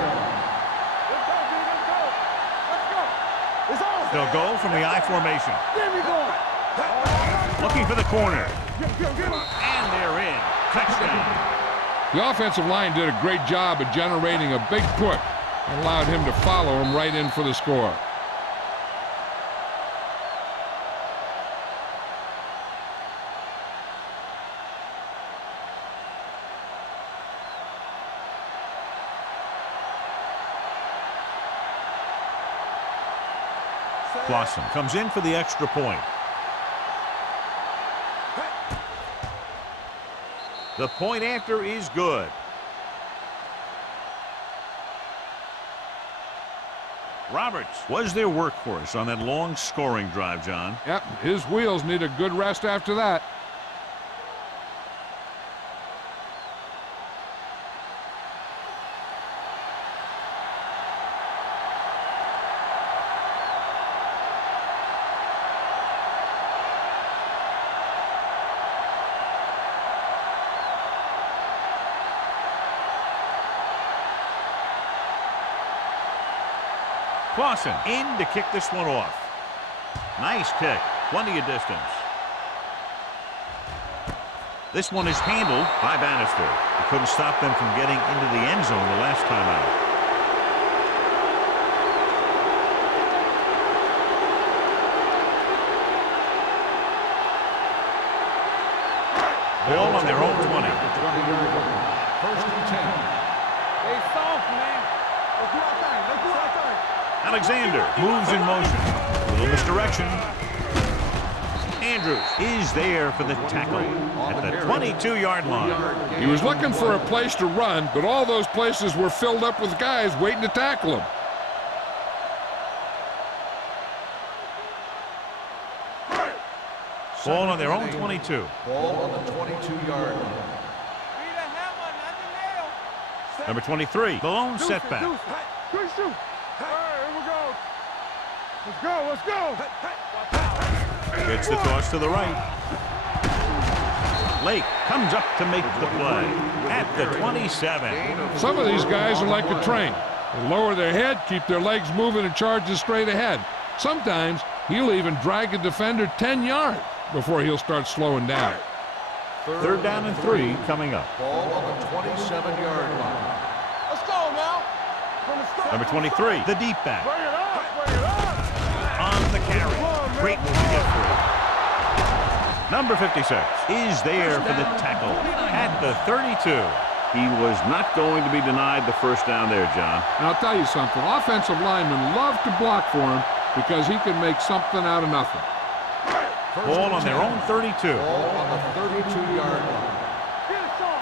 go, B. Let's go. Let's go. It's on. They'll go from the I formation. There we go. Looking for the corner. Get him. And they're in. Touchdown. The offensive line did a great job of generating a big push and allowed him to follow him right in for the score. Clausen comes in for the extra point. The point after is good. Roberts was their workhorse on that long scoring drive, John. Yep, his wheels need a good rest after that. Clausen in to kick this one off. Nice kick. Plenty of distance. This one is handled by Bannister. He couldn't stop them from getting into the end zone the last time out. Ball on their own 20. 20-yard line. First and 10. They soft, man. Let's do our thing. Let's do our thing. Alexander moves in motion. A little misdirection. Andrews is there for the tackle at the 22-yard line. He was looking for a place to run, but all those places were filled up with guys waiting to tackle him. Ball on their own 22. Ball on the 22-yard line. Be the hammer, not the nail. Number 23, the lone Deuce, setback. deuce. Quick shoot. All right, here we go. Let's go, let's go. Gets the toss to the right. Lake comes up to make the play at the 27. Some of these guys are like a train. They lower their head, keep their legs moving, and charges straight ahead. Sometimes he'll even drag a defender 10 yards before he'll start slowing down. Third down and 3 coming up. Ball on the 27-yard line. Let's go now. From the start. Number 23, the deep back. Bring it up, bring it up. On the carry. Great move to get through. Number 56 is there for the tackle at the 32. He was not going to be denied the first down there, John. And I'll tell you something, offensive linemen love to block for him because he can make something out of nothing. Ball on their own 32. Ball on the 32-yard line. Get it, Sean.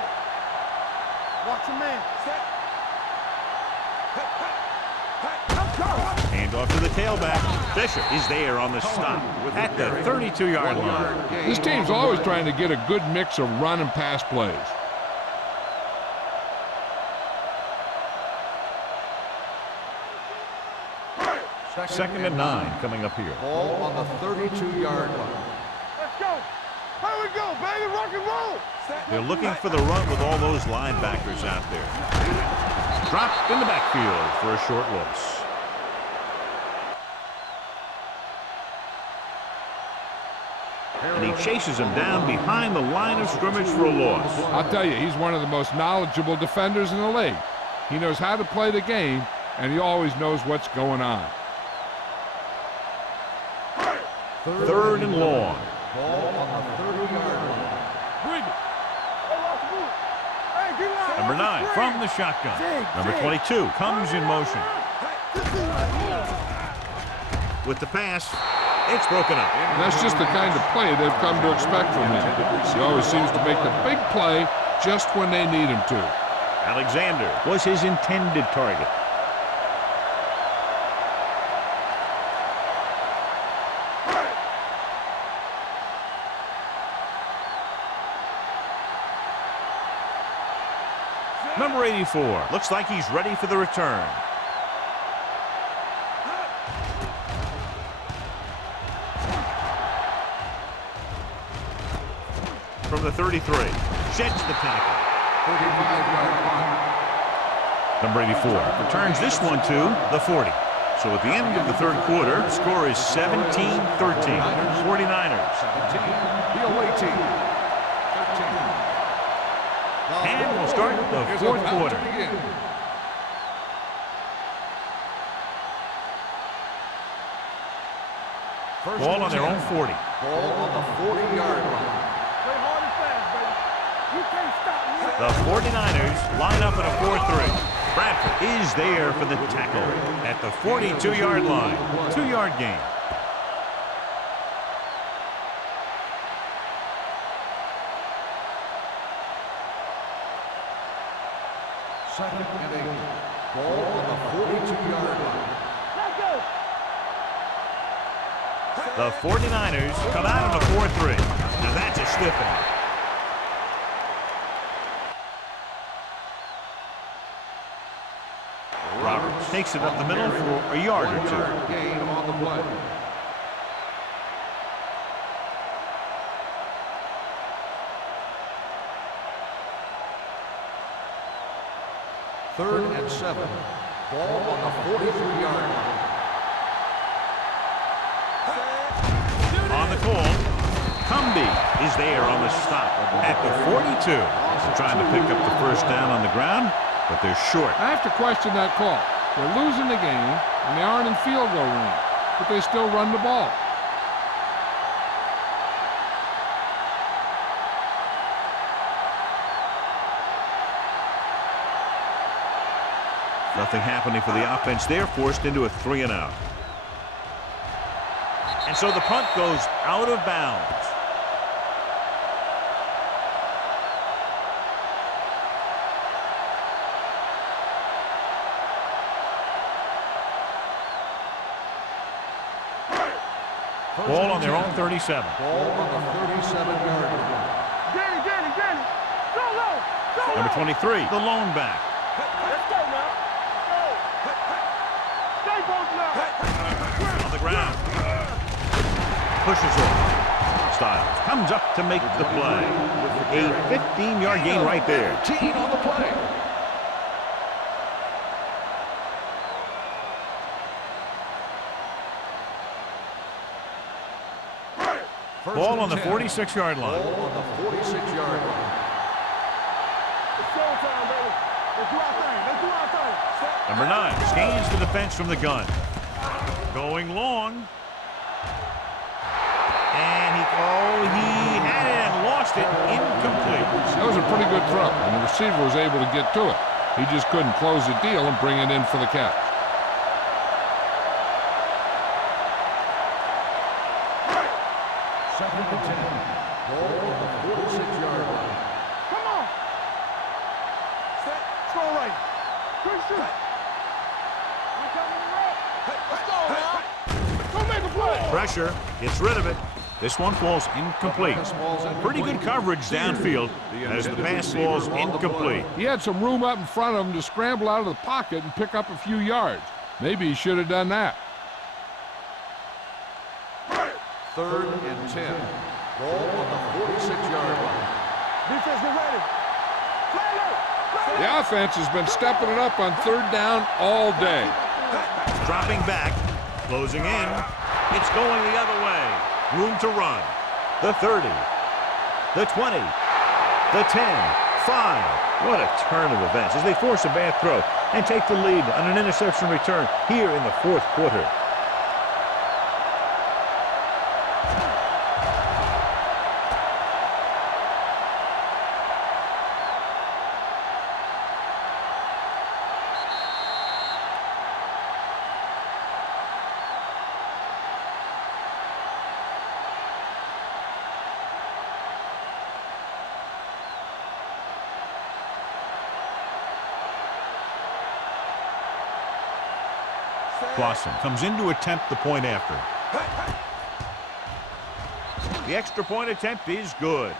Watch your man. Set. Let's go. Hand off to the tailback. Fisher is there on the stop at the 32-yard line. This team's always trying to get a good mix of run and pass plays. Second and 9 coming up here. Ball on the 32-yard line. Let's go. Here we go, baby. Rock and roll. They're looking for the run with all those linebackers out there. Dropped in the backfield for a short loss. And he chases him down behind the line of scrimmage for a loss. I'll tell you, he's one of the most knowledgeable defenders in the league. He knows how to play the game, and he always knows what's going on. Third and long. Ball on the 30-yard line. Bring it. Hey, get line. Number 9 from the shotgun. Number 22 comes in motion. With the pass, it's broken up. And that's just the kind of play they've come to expect from him. He always seems to make the big play just when they need him to. Alexander was his intended target. Number 84 looks like he's ready for the return. From the 33, sheds the tackle. 35-yard line. Number 84 returns this one to the 40. So at the end of the third quarter, the score is 17-13. 49ers. 17. The away team. 13. And we'll start the fourth quarter. Ball on their own 40. Ball on the 40-yard line. Play hard and fast, baby. You can't stop me. The 49ers line up in a 4-3. Bradford is there for the tackle at the 42-yard line. 2-yard gain. Second and 8. Ball on the 42-yard line. Let's go. The 49ers come out in a 4-3. Now that's a stiff-end. Roberts takes it up the middle for a yard or 2. 1-yard gain on the play. Third and 7. Ball on the 43-yard line. On the call, Cumby is there on the stop at the 42. Trying to pick up the first down on the ground, but they're short. I have to question that call. They're losing the game, and they aren't in field goal range, but they still run the ball. Nothing happening for the offense. They're forced into a 3-and-out. And so the punt goes out of bounds. Ball on their own 37. Ball on the 37-yard line. Danny. Go low. Go low. Number 23, the lone back. Let's go now. Stay both now. On the ground. Pushes off. Styles comes up to make the play. A 15-yard gain right there. 15 on the play. Ball on the 46-yard line. Ball on the 46-yard line. It's showtime, baby. Let's do our thing. Let's do our thing. Number 9 scans the defense from the gun. Going long. And he had it and lost it. Incomplete. That was a pretty good throw, and the receiver was able to get to it. He just couldn't close the deal and bring it in for the catch. Second and 10. Ball on the 46-yard line. Come on. Set. Let's go right. Quick shoot. I'm coming in red. Let's go now. Go make a play. Pressure. Gets rid of it. This one falls incomplete. Pretty good coverage downfield as the pass falls incomplete. He had some room up in front of him to scramble out of the pocket and pick up a few yards. Maybe he should have done that. Third and 10. Ball on the 46-yard line. Defense get ready. Play low. Play The offense has been stepping it up on third down all day. Dropping back. Closing in. It's going the other way. Room to run. The 30. The 20. The 10. 5. What a turn of events as they force a bad throw and take the lead on an interception return here in the fourth quarter. Clausen comes in to attempt the point after. The extra point attempt is good.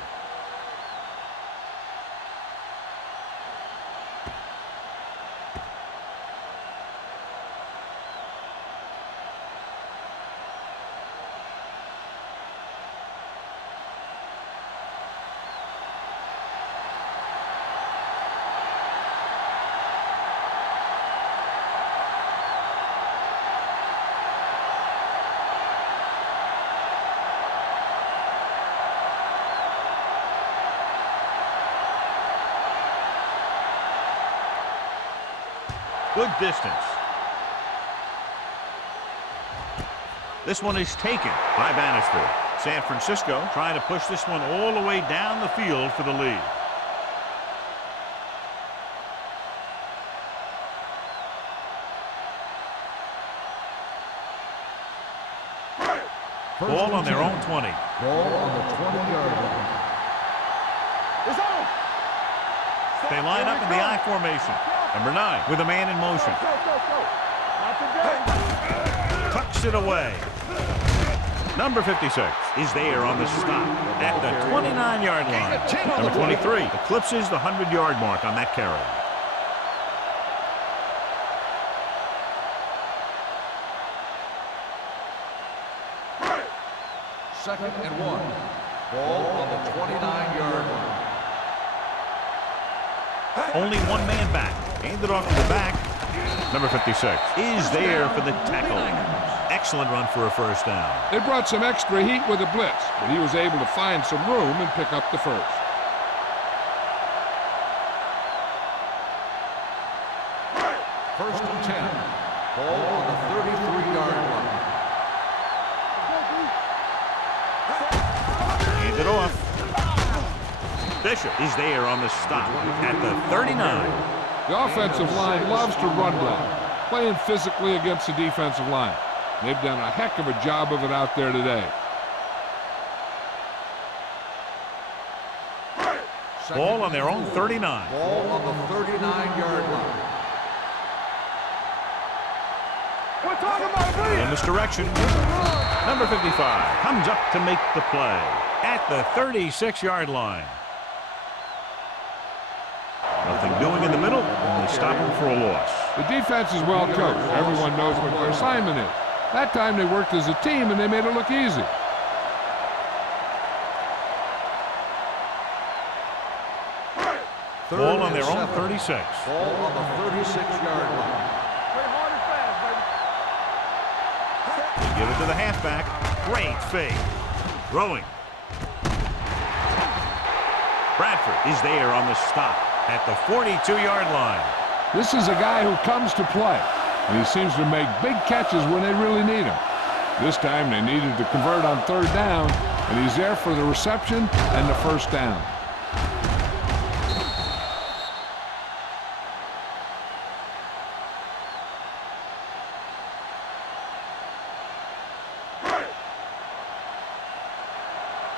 Good distance. This one is taken by Bannister. San Francisco trying to push this one all the way down the field for the lead. Ball on their own 20. Ball on the 20-yard line. It's on. They line up in the I formation. Number 9 with a man in motion. Go. Not today. Tucks it away. Number 56 is there on the stop at the 29-yard line. Number 23 eclipses the 100-yard mark on that carry. Second and 1. Ball on the 29-yard line. Only one man back. Handed off to the back. Number 56 is there for the tackle. Excellent run for a first down. They brought some extra heat with a blitz, but he was able to find some room and pick up the first. First and 10. Ball on the 33-yard line. Handed off. Bishop is there on the stop at the 39. The offensive line loves to run block, playing physically against the defensive line. They've done a heck of a job of it out there today. Ball on their own 39. Ball on the 39-yard line. We're talking about In this direction, number 55 comes up to make the play at the 36-yard line. Nothing doing in the middle, and they stop him for a loss. The defense is well coached. Everyone knows what their assignment is. That time they worked as a team and they made it look easy. Ball on their own 36. Ball on the 36-yard line. Play hard and fast, baby. They give it to the halfback. Great fake. Throwing. Bradford is there on the stop at the 42-yard line. This is a guy who comes to play, and he seems to make big catches when they really need him. This time they needed to convert on third down, and he's there for the reception and the first down.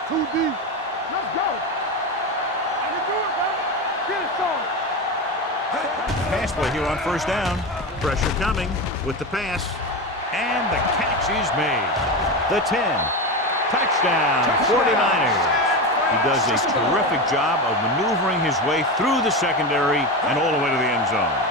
Too deep. Let's go. I can do it, man. Get it started. Pass play here on first down. Pressure coming with the pass. And the catch is made. The 10. Touchdown, 49ers. He does a terrific job of maneuvering his way through the secondary and all the way to the end zone.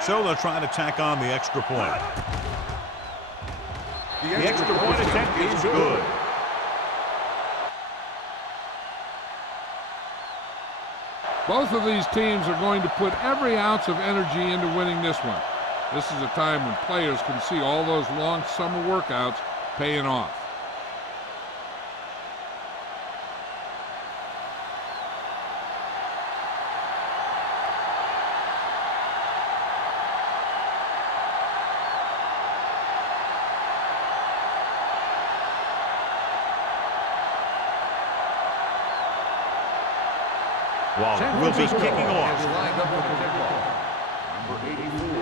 So they'll try to tack on the extra point. The extra point attempt is good. Both of these teams are going to put every ounce of energy into winning this one. This is a time when players can see all those long summer workouts paying off. Waller will be kicking off. Lined up for the kickoff. Number 84.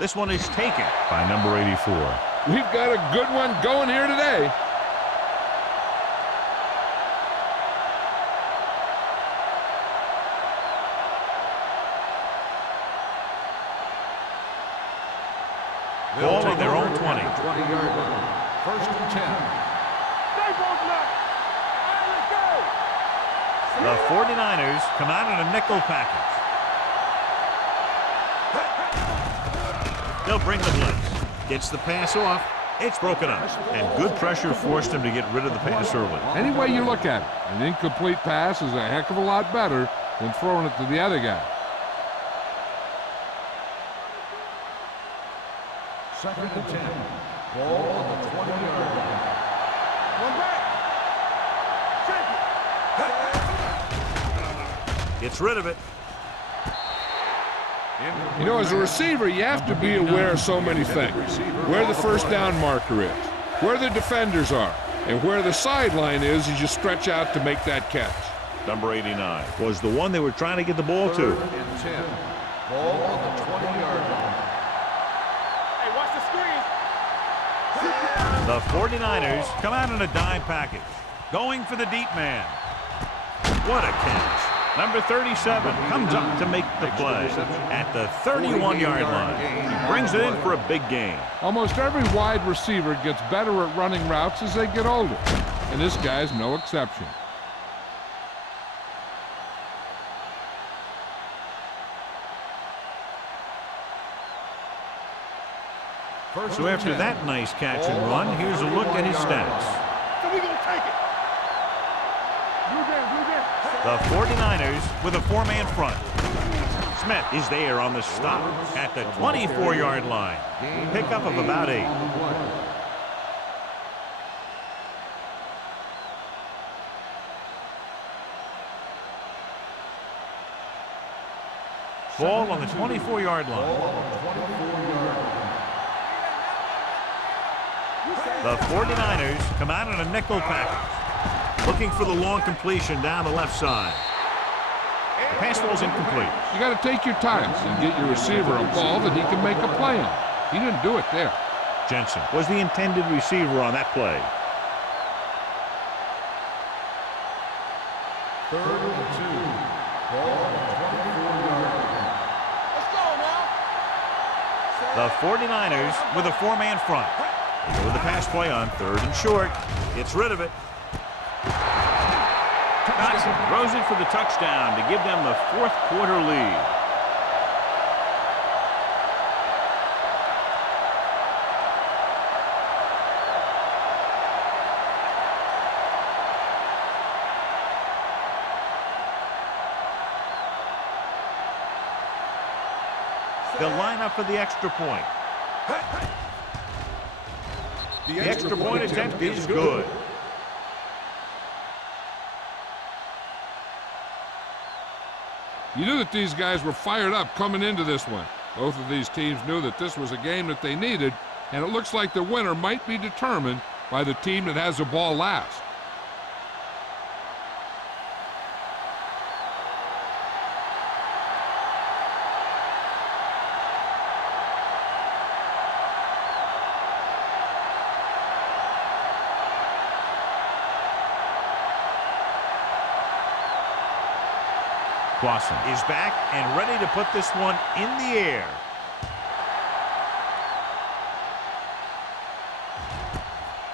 This one is taken by number 84. We've got a good one going here today. Ball on their own 20. 20-yard line. First and 10. The 49ers come out in a nickel package. They'll bring the blitz. Gets the pass off. It's broken up. And good pressure forced him to get rid of the pass early. Any way you look at it, an incomplete pass is a heck of a lot better than throwing it to the other guy. Second and 10. Ball on the 20-yard line. One back. Gets rid of it. You know, as a receiver, you have to be aware of so many things. Where the first down marker is, where the defenders are, and where the sideline is as you stretch out to make that catch. Number 89 was the one they were trying to get the ball to. Third and 10. Ball on the 20-yard line. Hey, watch the screen. The 49ers come out in a dime package. Going for the deep man. What a catch. Number 37 comes up to make the play at the 31-yard line. He brings it in for a big gain. Almost every wide receiver gets better at running routes as they get older, and this guy's no exception. So after that nice catch and run, here's a look at his stats. So we gonna take it. The 49ers with a four-man front. Smith is there on the stop at the 24-yard line. Pickup of about 8. Ball on the 24-yard line. The 49ers come out in a nickel package. Looking for the long completion down the left side. The pass ball's incomplete. You got to take your time and get your receiver a ball that he can make a play on. He didn't do it there. Jensen was the intended receiver on that play. Third and 2. Ball on the 24-yard line. Let's go now. The 49ers with a four-man front. They go with the pass play on third and short. Gets rid of it. Johnson throws it for the touchdown to give them the fourth quarter lead. They'll line up for the extra point. The extra point attempt is good. You knew that these guys were fired up coming into this one. Both of these teams knew that this was a game that they needed, and it looks like the winner might be determined by the team that has the ball last. Clausen is back and ready to put this one in the air.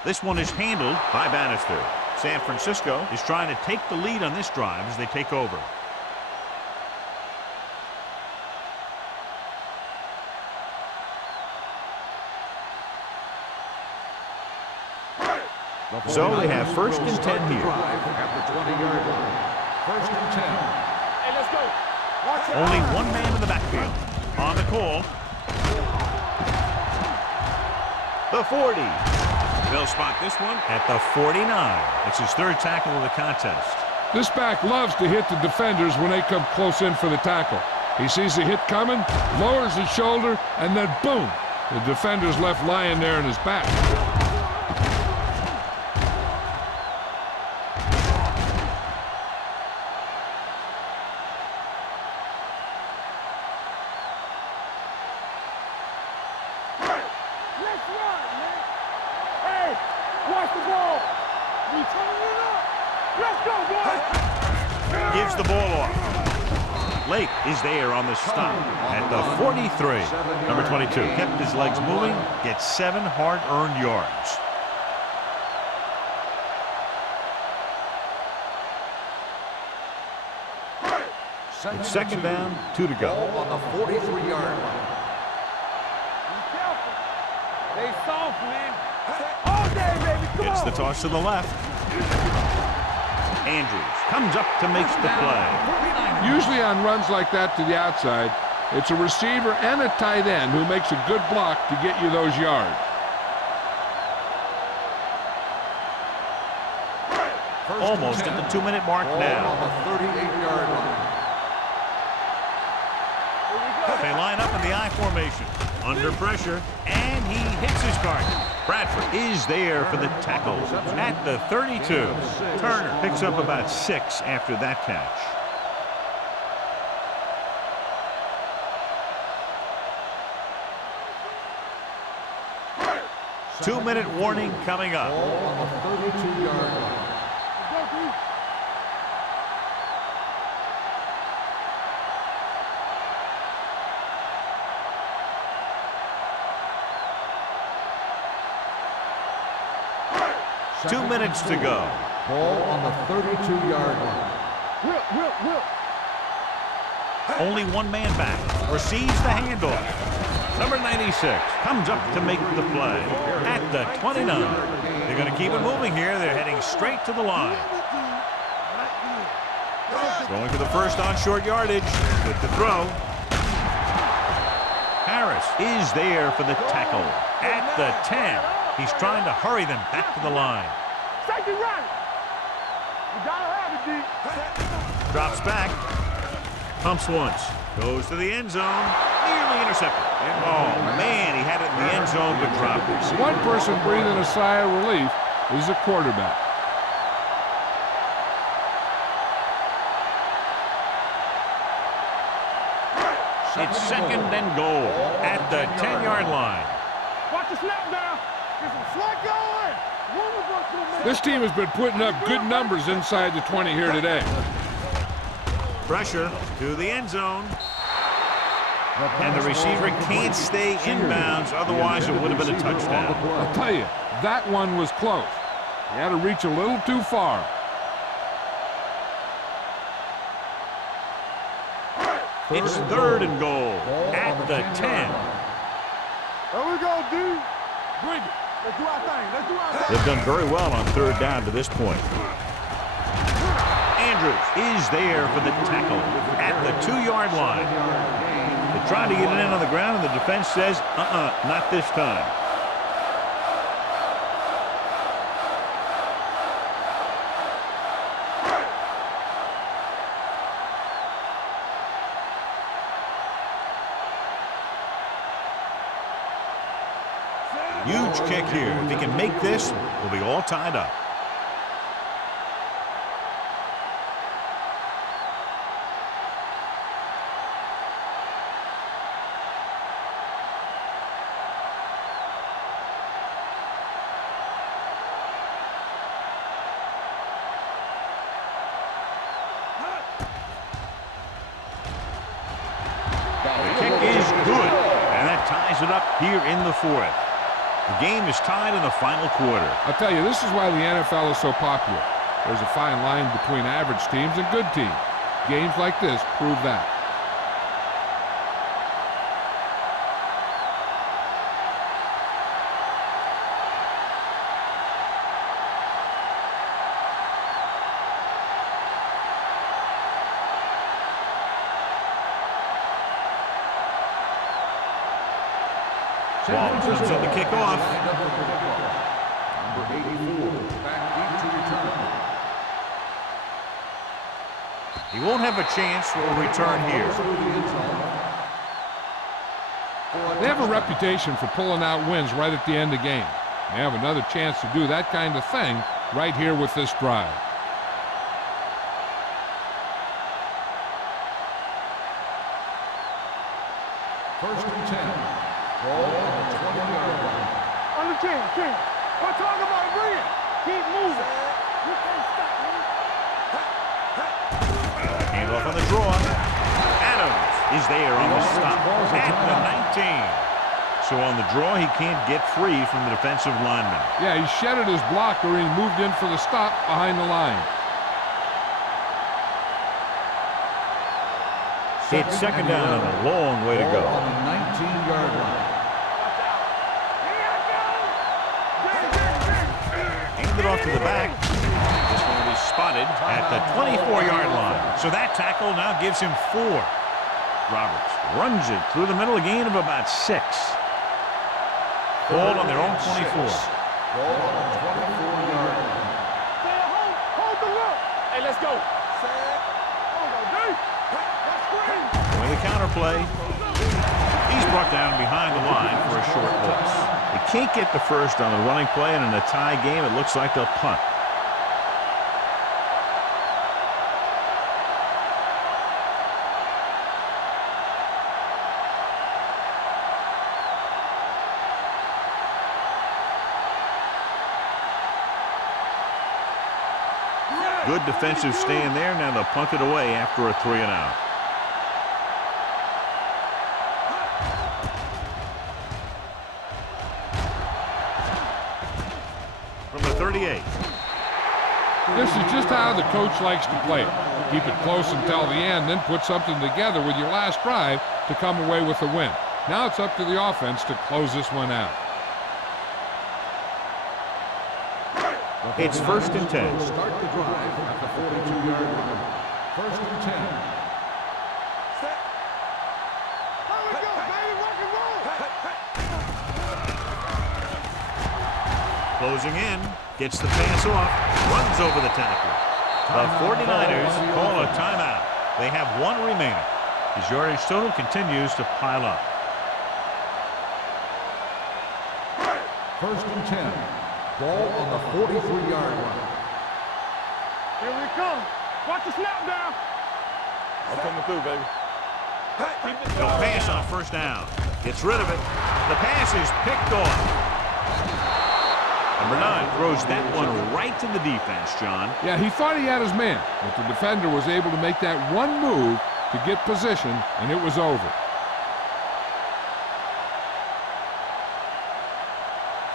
This one is handled by Bannister. San Francisco is trying to take the lead on this drive as they take over. So they have first and 10 here. At the 20-yard line. First and 10. Hey, let's go. Watch it. Only one man in the backfield. On the call. The 40. They'll spot this one at the 49. It's his third tackle of the contest. This back loves to hit the defenders when they come close in for the tackle. He sees the hit coming, lowers his shoulder, and then boom, the defender's left lying there in his back. Let's run, man. Hey, watch the ball. We turning it up. Let's go, boys. Gives the ball off. Lake is there on the stop at the 43. Number 22 kept his legs moving, gets 7 hard-earned yards. It's second down, 2 to go. On the 43-yard line. Be careful. They soft, man. All day, baby. Come Gets on. the toss to the left. Andrews comes up to make the play. Usually on runs like that to the outside, it's a receiver and a tight end who makes a good block to get you those yards. Almost at the 2-minute mark now. On the 38-yard line. They line up in the I formation. Under pressure, and he hits his target. Bradford is there for the tackle at the 32. Turner picks up about 6 after that catch. Two-minute warning coming up. On the 32-yard line. Go, dude. Two minutes to go. Ball on the 32-yard line. Whip. Only one man back. Receives the handoff. Number 96 comes up to make the play at the 29. They're going to keep it moving here. They're heading straight to the line. Going for the first on short yardage with the throw. Harris is there for the tackle at the 10. He's trying to hurry them back to the line. Safety right. You gotta have it, D. Drops back. Pumps once. Goes to the end zone. Nearly intercepted. Oh, man, he had it in the end zone but dropped it. One person breathing a sigh of relief is the quarterback. It's second and goal at the 10-yard line. Watch the snap down. Get some slack going. This team has been putting up good numbers inside the 20 here today. Pressure to the end zone. And the receiver can't stay inbounds, otherwise it would have been a touchdown. I'll tell you, that one was close. He had to reach a little too far. It's third and goal at the 10. There we go, dude. Bring it. Let's do our thing. Let's do our thing. They've done very well on third down to this point. Andrews is there for the tackle at the 2-yard line. They tried to get it in on the ground, and the defense says, not this time. Huge kick here. If he can make this, we'll be all tied up. The kick is good, and that ties it up here in the fourth. The game is tied in the final quarter. I'll tell you, this is why the NFL is so popular. There's a fine line between average teams and good teams. Games like this prove that. Ball comes in to kick off. Number 84, back deep to return. He won't have a chance for a return here. They have a reputation for pulling out wins right at the end of games. They have another chance to do that kind of thing right here with this drive. First and 10. Ball on the 20-yard line. Under 10, 10. We're talking about bring it. Keep moving. You can't stop me. Hand off on the draw. Adams is there on the stop at the 19. So on the draw, he can't get free from the defensive lineman. Yeah, he shedded his blocker and he moved in for the stop behind the line. It's second down and a long way to go. Ball on the 19-yard line. Handed off to the back. This one will be spotted at the 24-yard line. So that tackle now gives him 4. Roberts runs it through the middle, a gain of about 6. Ball on their own 24. Ball on the 24-yard line. Hold the look. Hey, let's go. With a counter play. He's brought down behind the line for a short loss. They can't get the first on the running play, and in a tie game, it looks like they'll punt. Good defensive stand there. Now they'll punt it away after a 3-and-out. From the 38. This is just how the coach likes to play it. Keep it close until the end, then put something together with your last drive to come away with a win. Now it's up to the offense to close this one out. It's first and 10. Start the drive at the 42-yard line. First and 10. Set. Here we go, baby. Rock and roll. Closing in. Gets the pass off. Runs over the tackle. The 49ers call a timeout. They have 1 remaining. His yardage total continues to pile up. First and 10. Ball on the 43-yard line. Here we come. Watch the snap down. I'm coming through, baby. No pass on first down. Gets rid of it. The pass is picked off. Number 9 throws that one right to the defense, John. Yeah, he thought he had his man, but the defender was able to make that one move to get position, and it was over.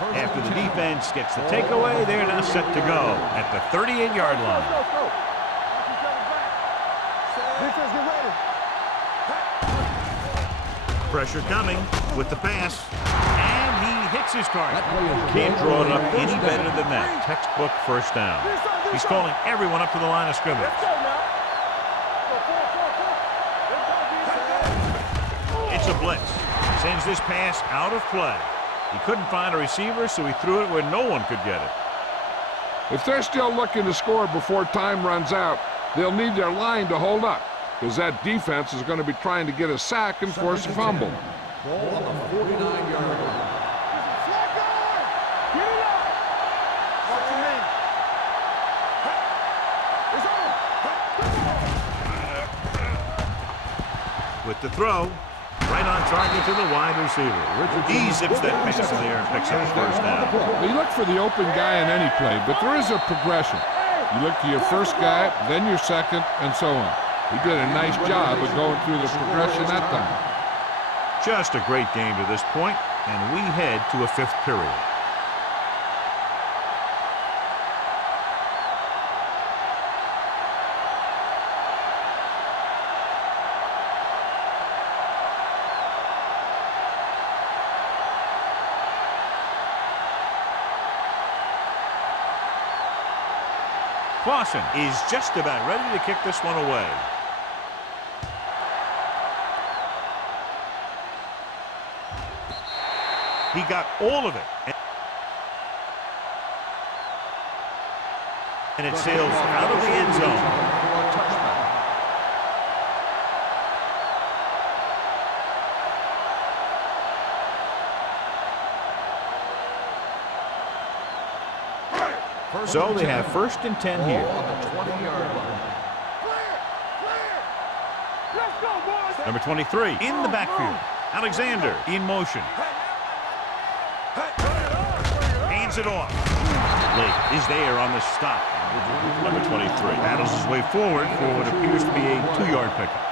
After the defense gets the takeaway, they're now set to go at the 38-yard line. Go. Watch each other back. Defense, get ready. Pressure coming with the pass. And he hits his target. Can't draw it up any better than that. Textbook first down. He's calling everyone up to the line of scrimmage. Let's go now. Go. It's a blitz. Sends this pass out of play. He couldn't find a receiver, so he threw it where no one could get it. If they're still looking to score before time runs out, they'll need their line to hold up, because that defense is going to be trying to get a sack and force a fumble. Ball on the 49-yard line. Get it up. Watch your man. It's on. With the throw, right on target to the wide receiver. He zips that pass in the air and picks up his first down. Well, you look for the open guy in any play, but there is a progression. You look to your first guy, then your second, and so on. He did a nice job of going through the progression that time. Just a great game to this point, and we head to a 5th period. Clausen is just about ready to kick this one away. He got all of it. And it sails out of the end zone. So they have 1st and 10 here. Number 23 in the backfield. Alexander in motion. Hands it off. Lake is there on the stop. Number 23 battles his way forward for what appears to be a 2-yard pickup.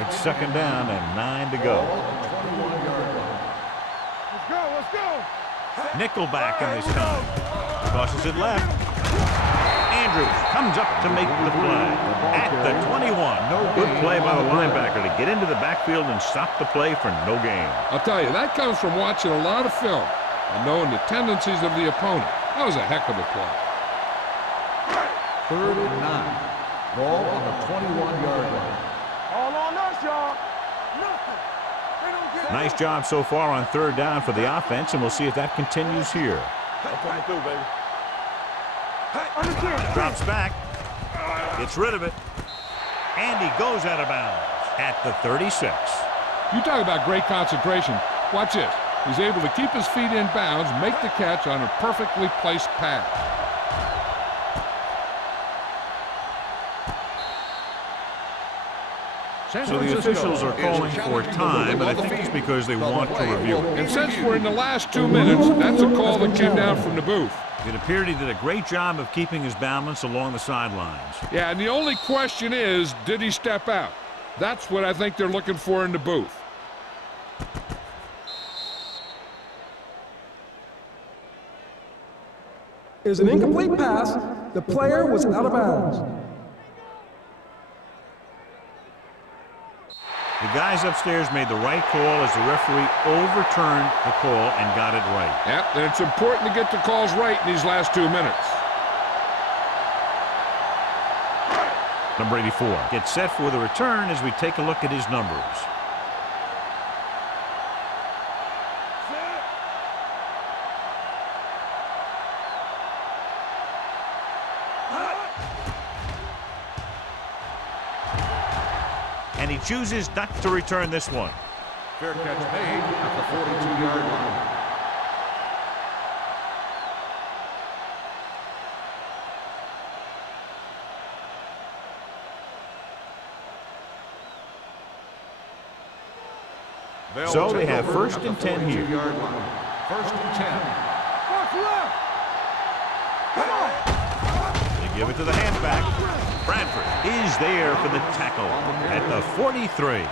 It's 2nd down and 9 to go. Let's go. Nickelback in this time. Crosses it left. Andrews comes up to make the play. At the 21. Good play by the linebacker to get into the backfield and stop the play for no gain. I'll tell you, that comes from watching a lot of film and knowing the tendencies of the opponent. That was a heck of a play. 3rd and 9. Ball on the 21-yard line. All on us, y'all. Nothing. They don't get Nice job so far on 3rd down for the offense, and we'll see if that continues here. I'm coming through, baby. Drops back. Gets rid of it. And he goes out of bounds at the 36. You talk about great concentration. Watch this. He's able to keep his feet in bounds, make the catch on a perfectly placed pass. So the officials are calling for time, and I think it's because they want to review it. And since we're in the last 2 minutes, that's a call that came down from the booth. It appeared he did a great job of keeping his balance along the sidelines. Yeah, and the only question is, did he step out? That's what I think they're looking for in the booth. Is an incomplete pass. The player was out of bounds. The guys upstairs made the right call as the referee overturned the call and got it right. Yep, and it's important to get the calls right in these last 2 minutes. Number 84 gets set for the return as we take a look at his numbers. And he chooses not to return this one. Fair catch made at the 42-yard line. So they have 1st and 10 here. 1st and 10. What's left? Come on. They give it to the halfback. Bradford is there for the tackle at the 43.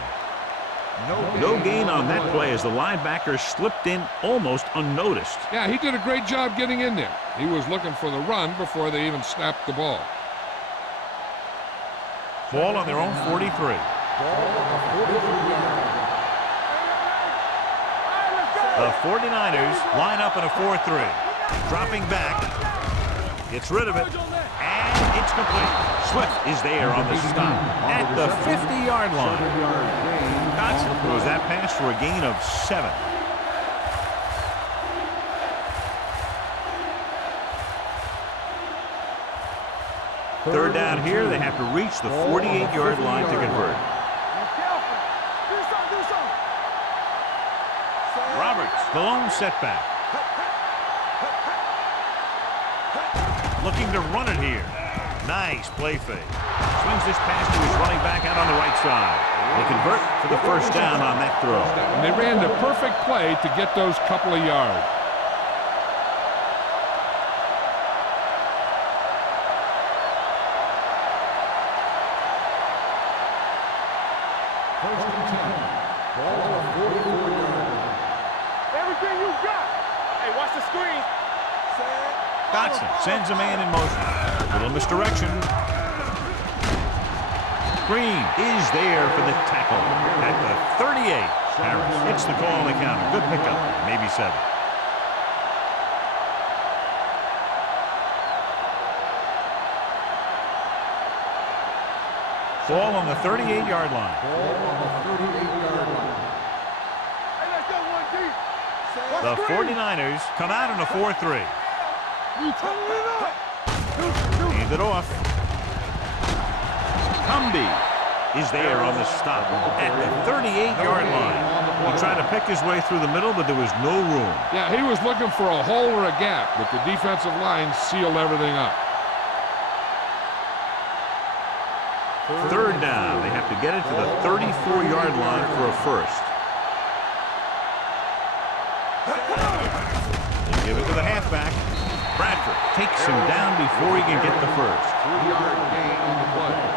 No gain on that play as the linebacker slipped in almost unnoticed. Yeah, he did a great job getting in there. He was looking for the run before they even snapped the ball. Ball on their own 43. The 49ers line up in a 4-3. Dropping back. Gets rid of it. And it's complete. Swift is there on the stop at the 50-yard line. Dotson throws that pass for a gain of 7. Third down here, they have to reach the 48-yard line to convert. Roberts, the lone setback. Looking to run it here. Nice play fake. Swings this pass to his running back out on the right side. They convert for the 1st down on that throw. And they ran the perfect play to get those couple of yards. Everything you got. Hey, watch the screen. Dotson sends a man in motion. Little misdirection. Green is there for the tackle at the 38. Harris hits the call on the counter. Good pickup, maybe 7. Ball on the 38-yard line. Ball on the 38-yard line. Hey, let's go one deep. The 49ers come out in a 4-3. You turning it up. Hand it off. Cumby is there on the stop at the 38-yard line. He tried to pick his way through the middle, but there was no room. Yeah, he was looking for a hole or a gap, but the defensive line sealed everything up. Third down. They have to get it to the 34-yard line for a first. They give it to the halfback. Bradford takes him down before he can get the first. 3-yard gain on the play.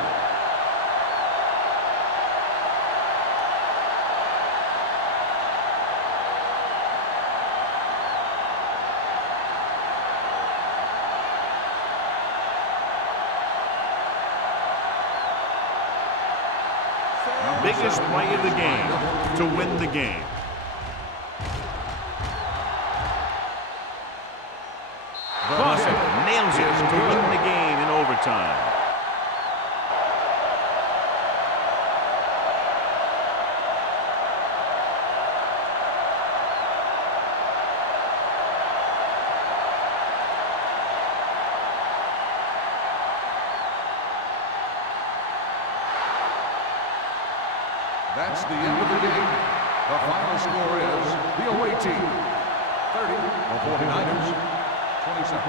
Biggest play of the game to win the game. Dawson nails it to win the game in overtime. That's the end of the game. The final score is the away team 30, the 49ers 27.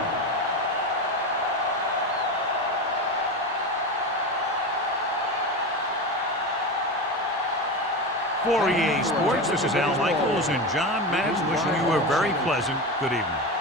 For EA Sports, this is Al Michaels and John Madden wishing you a very pleasant good evening.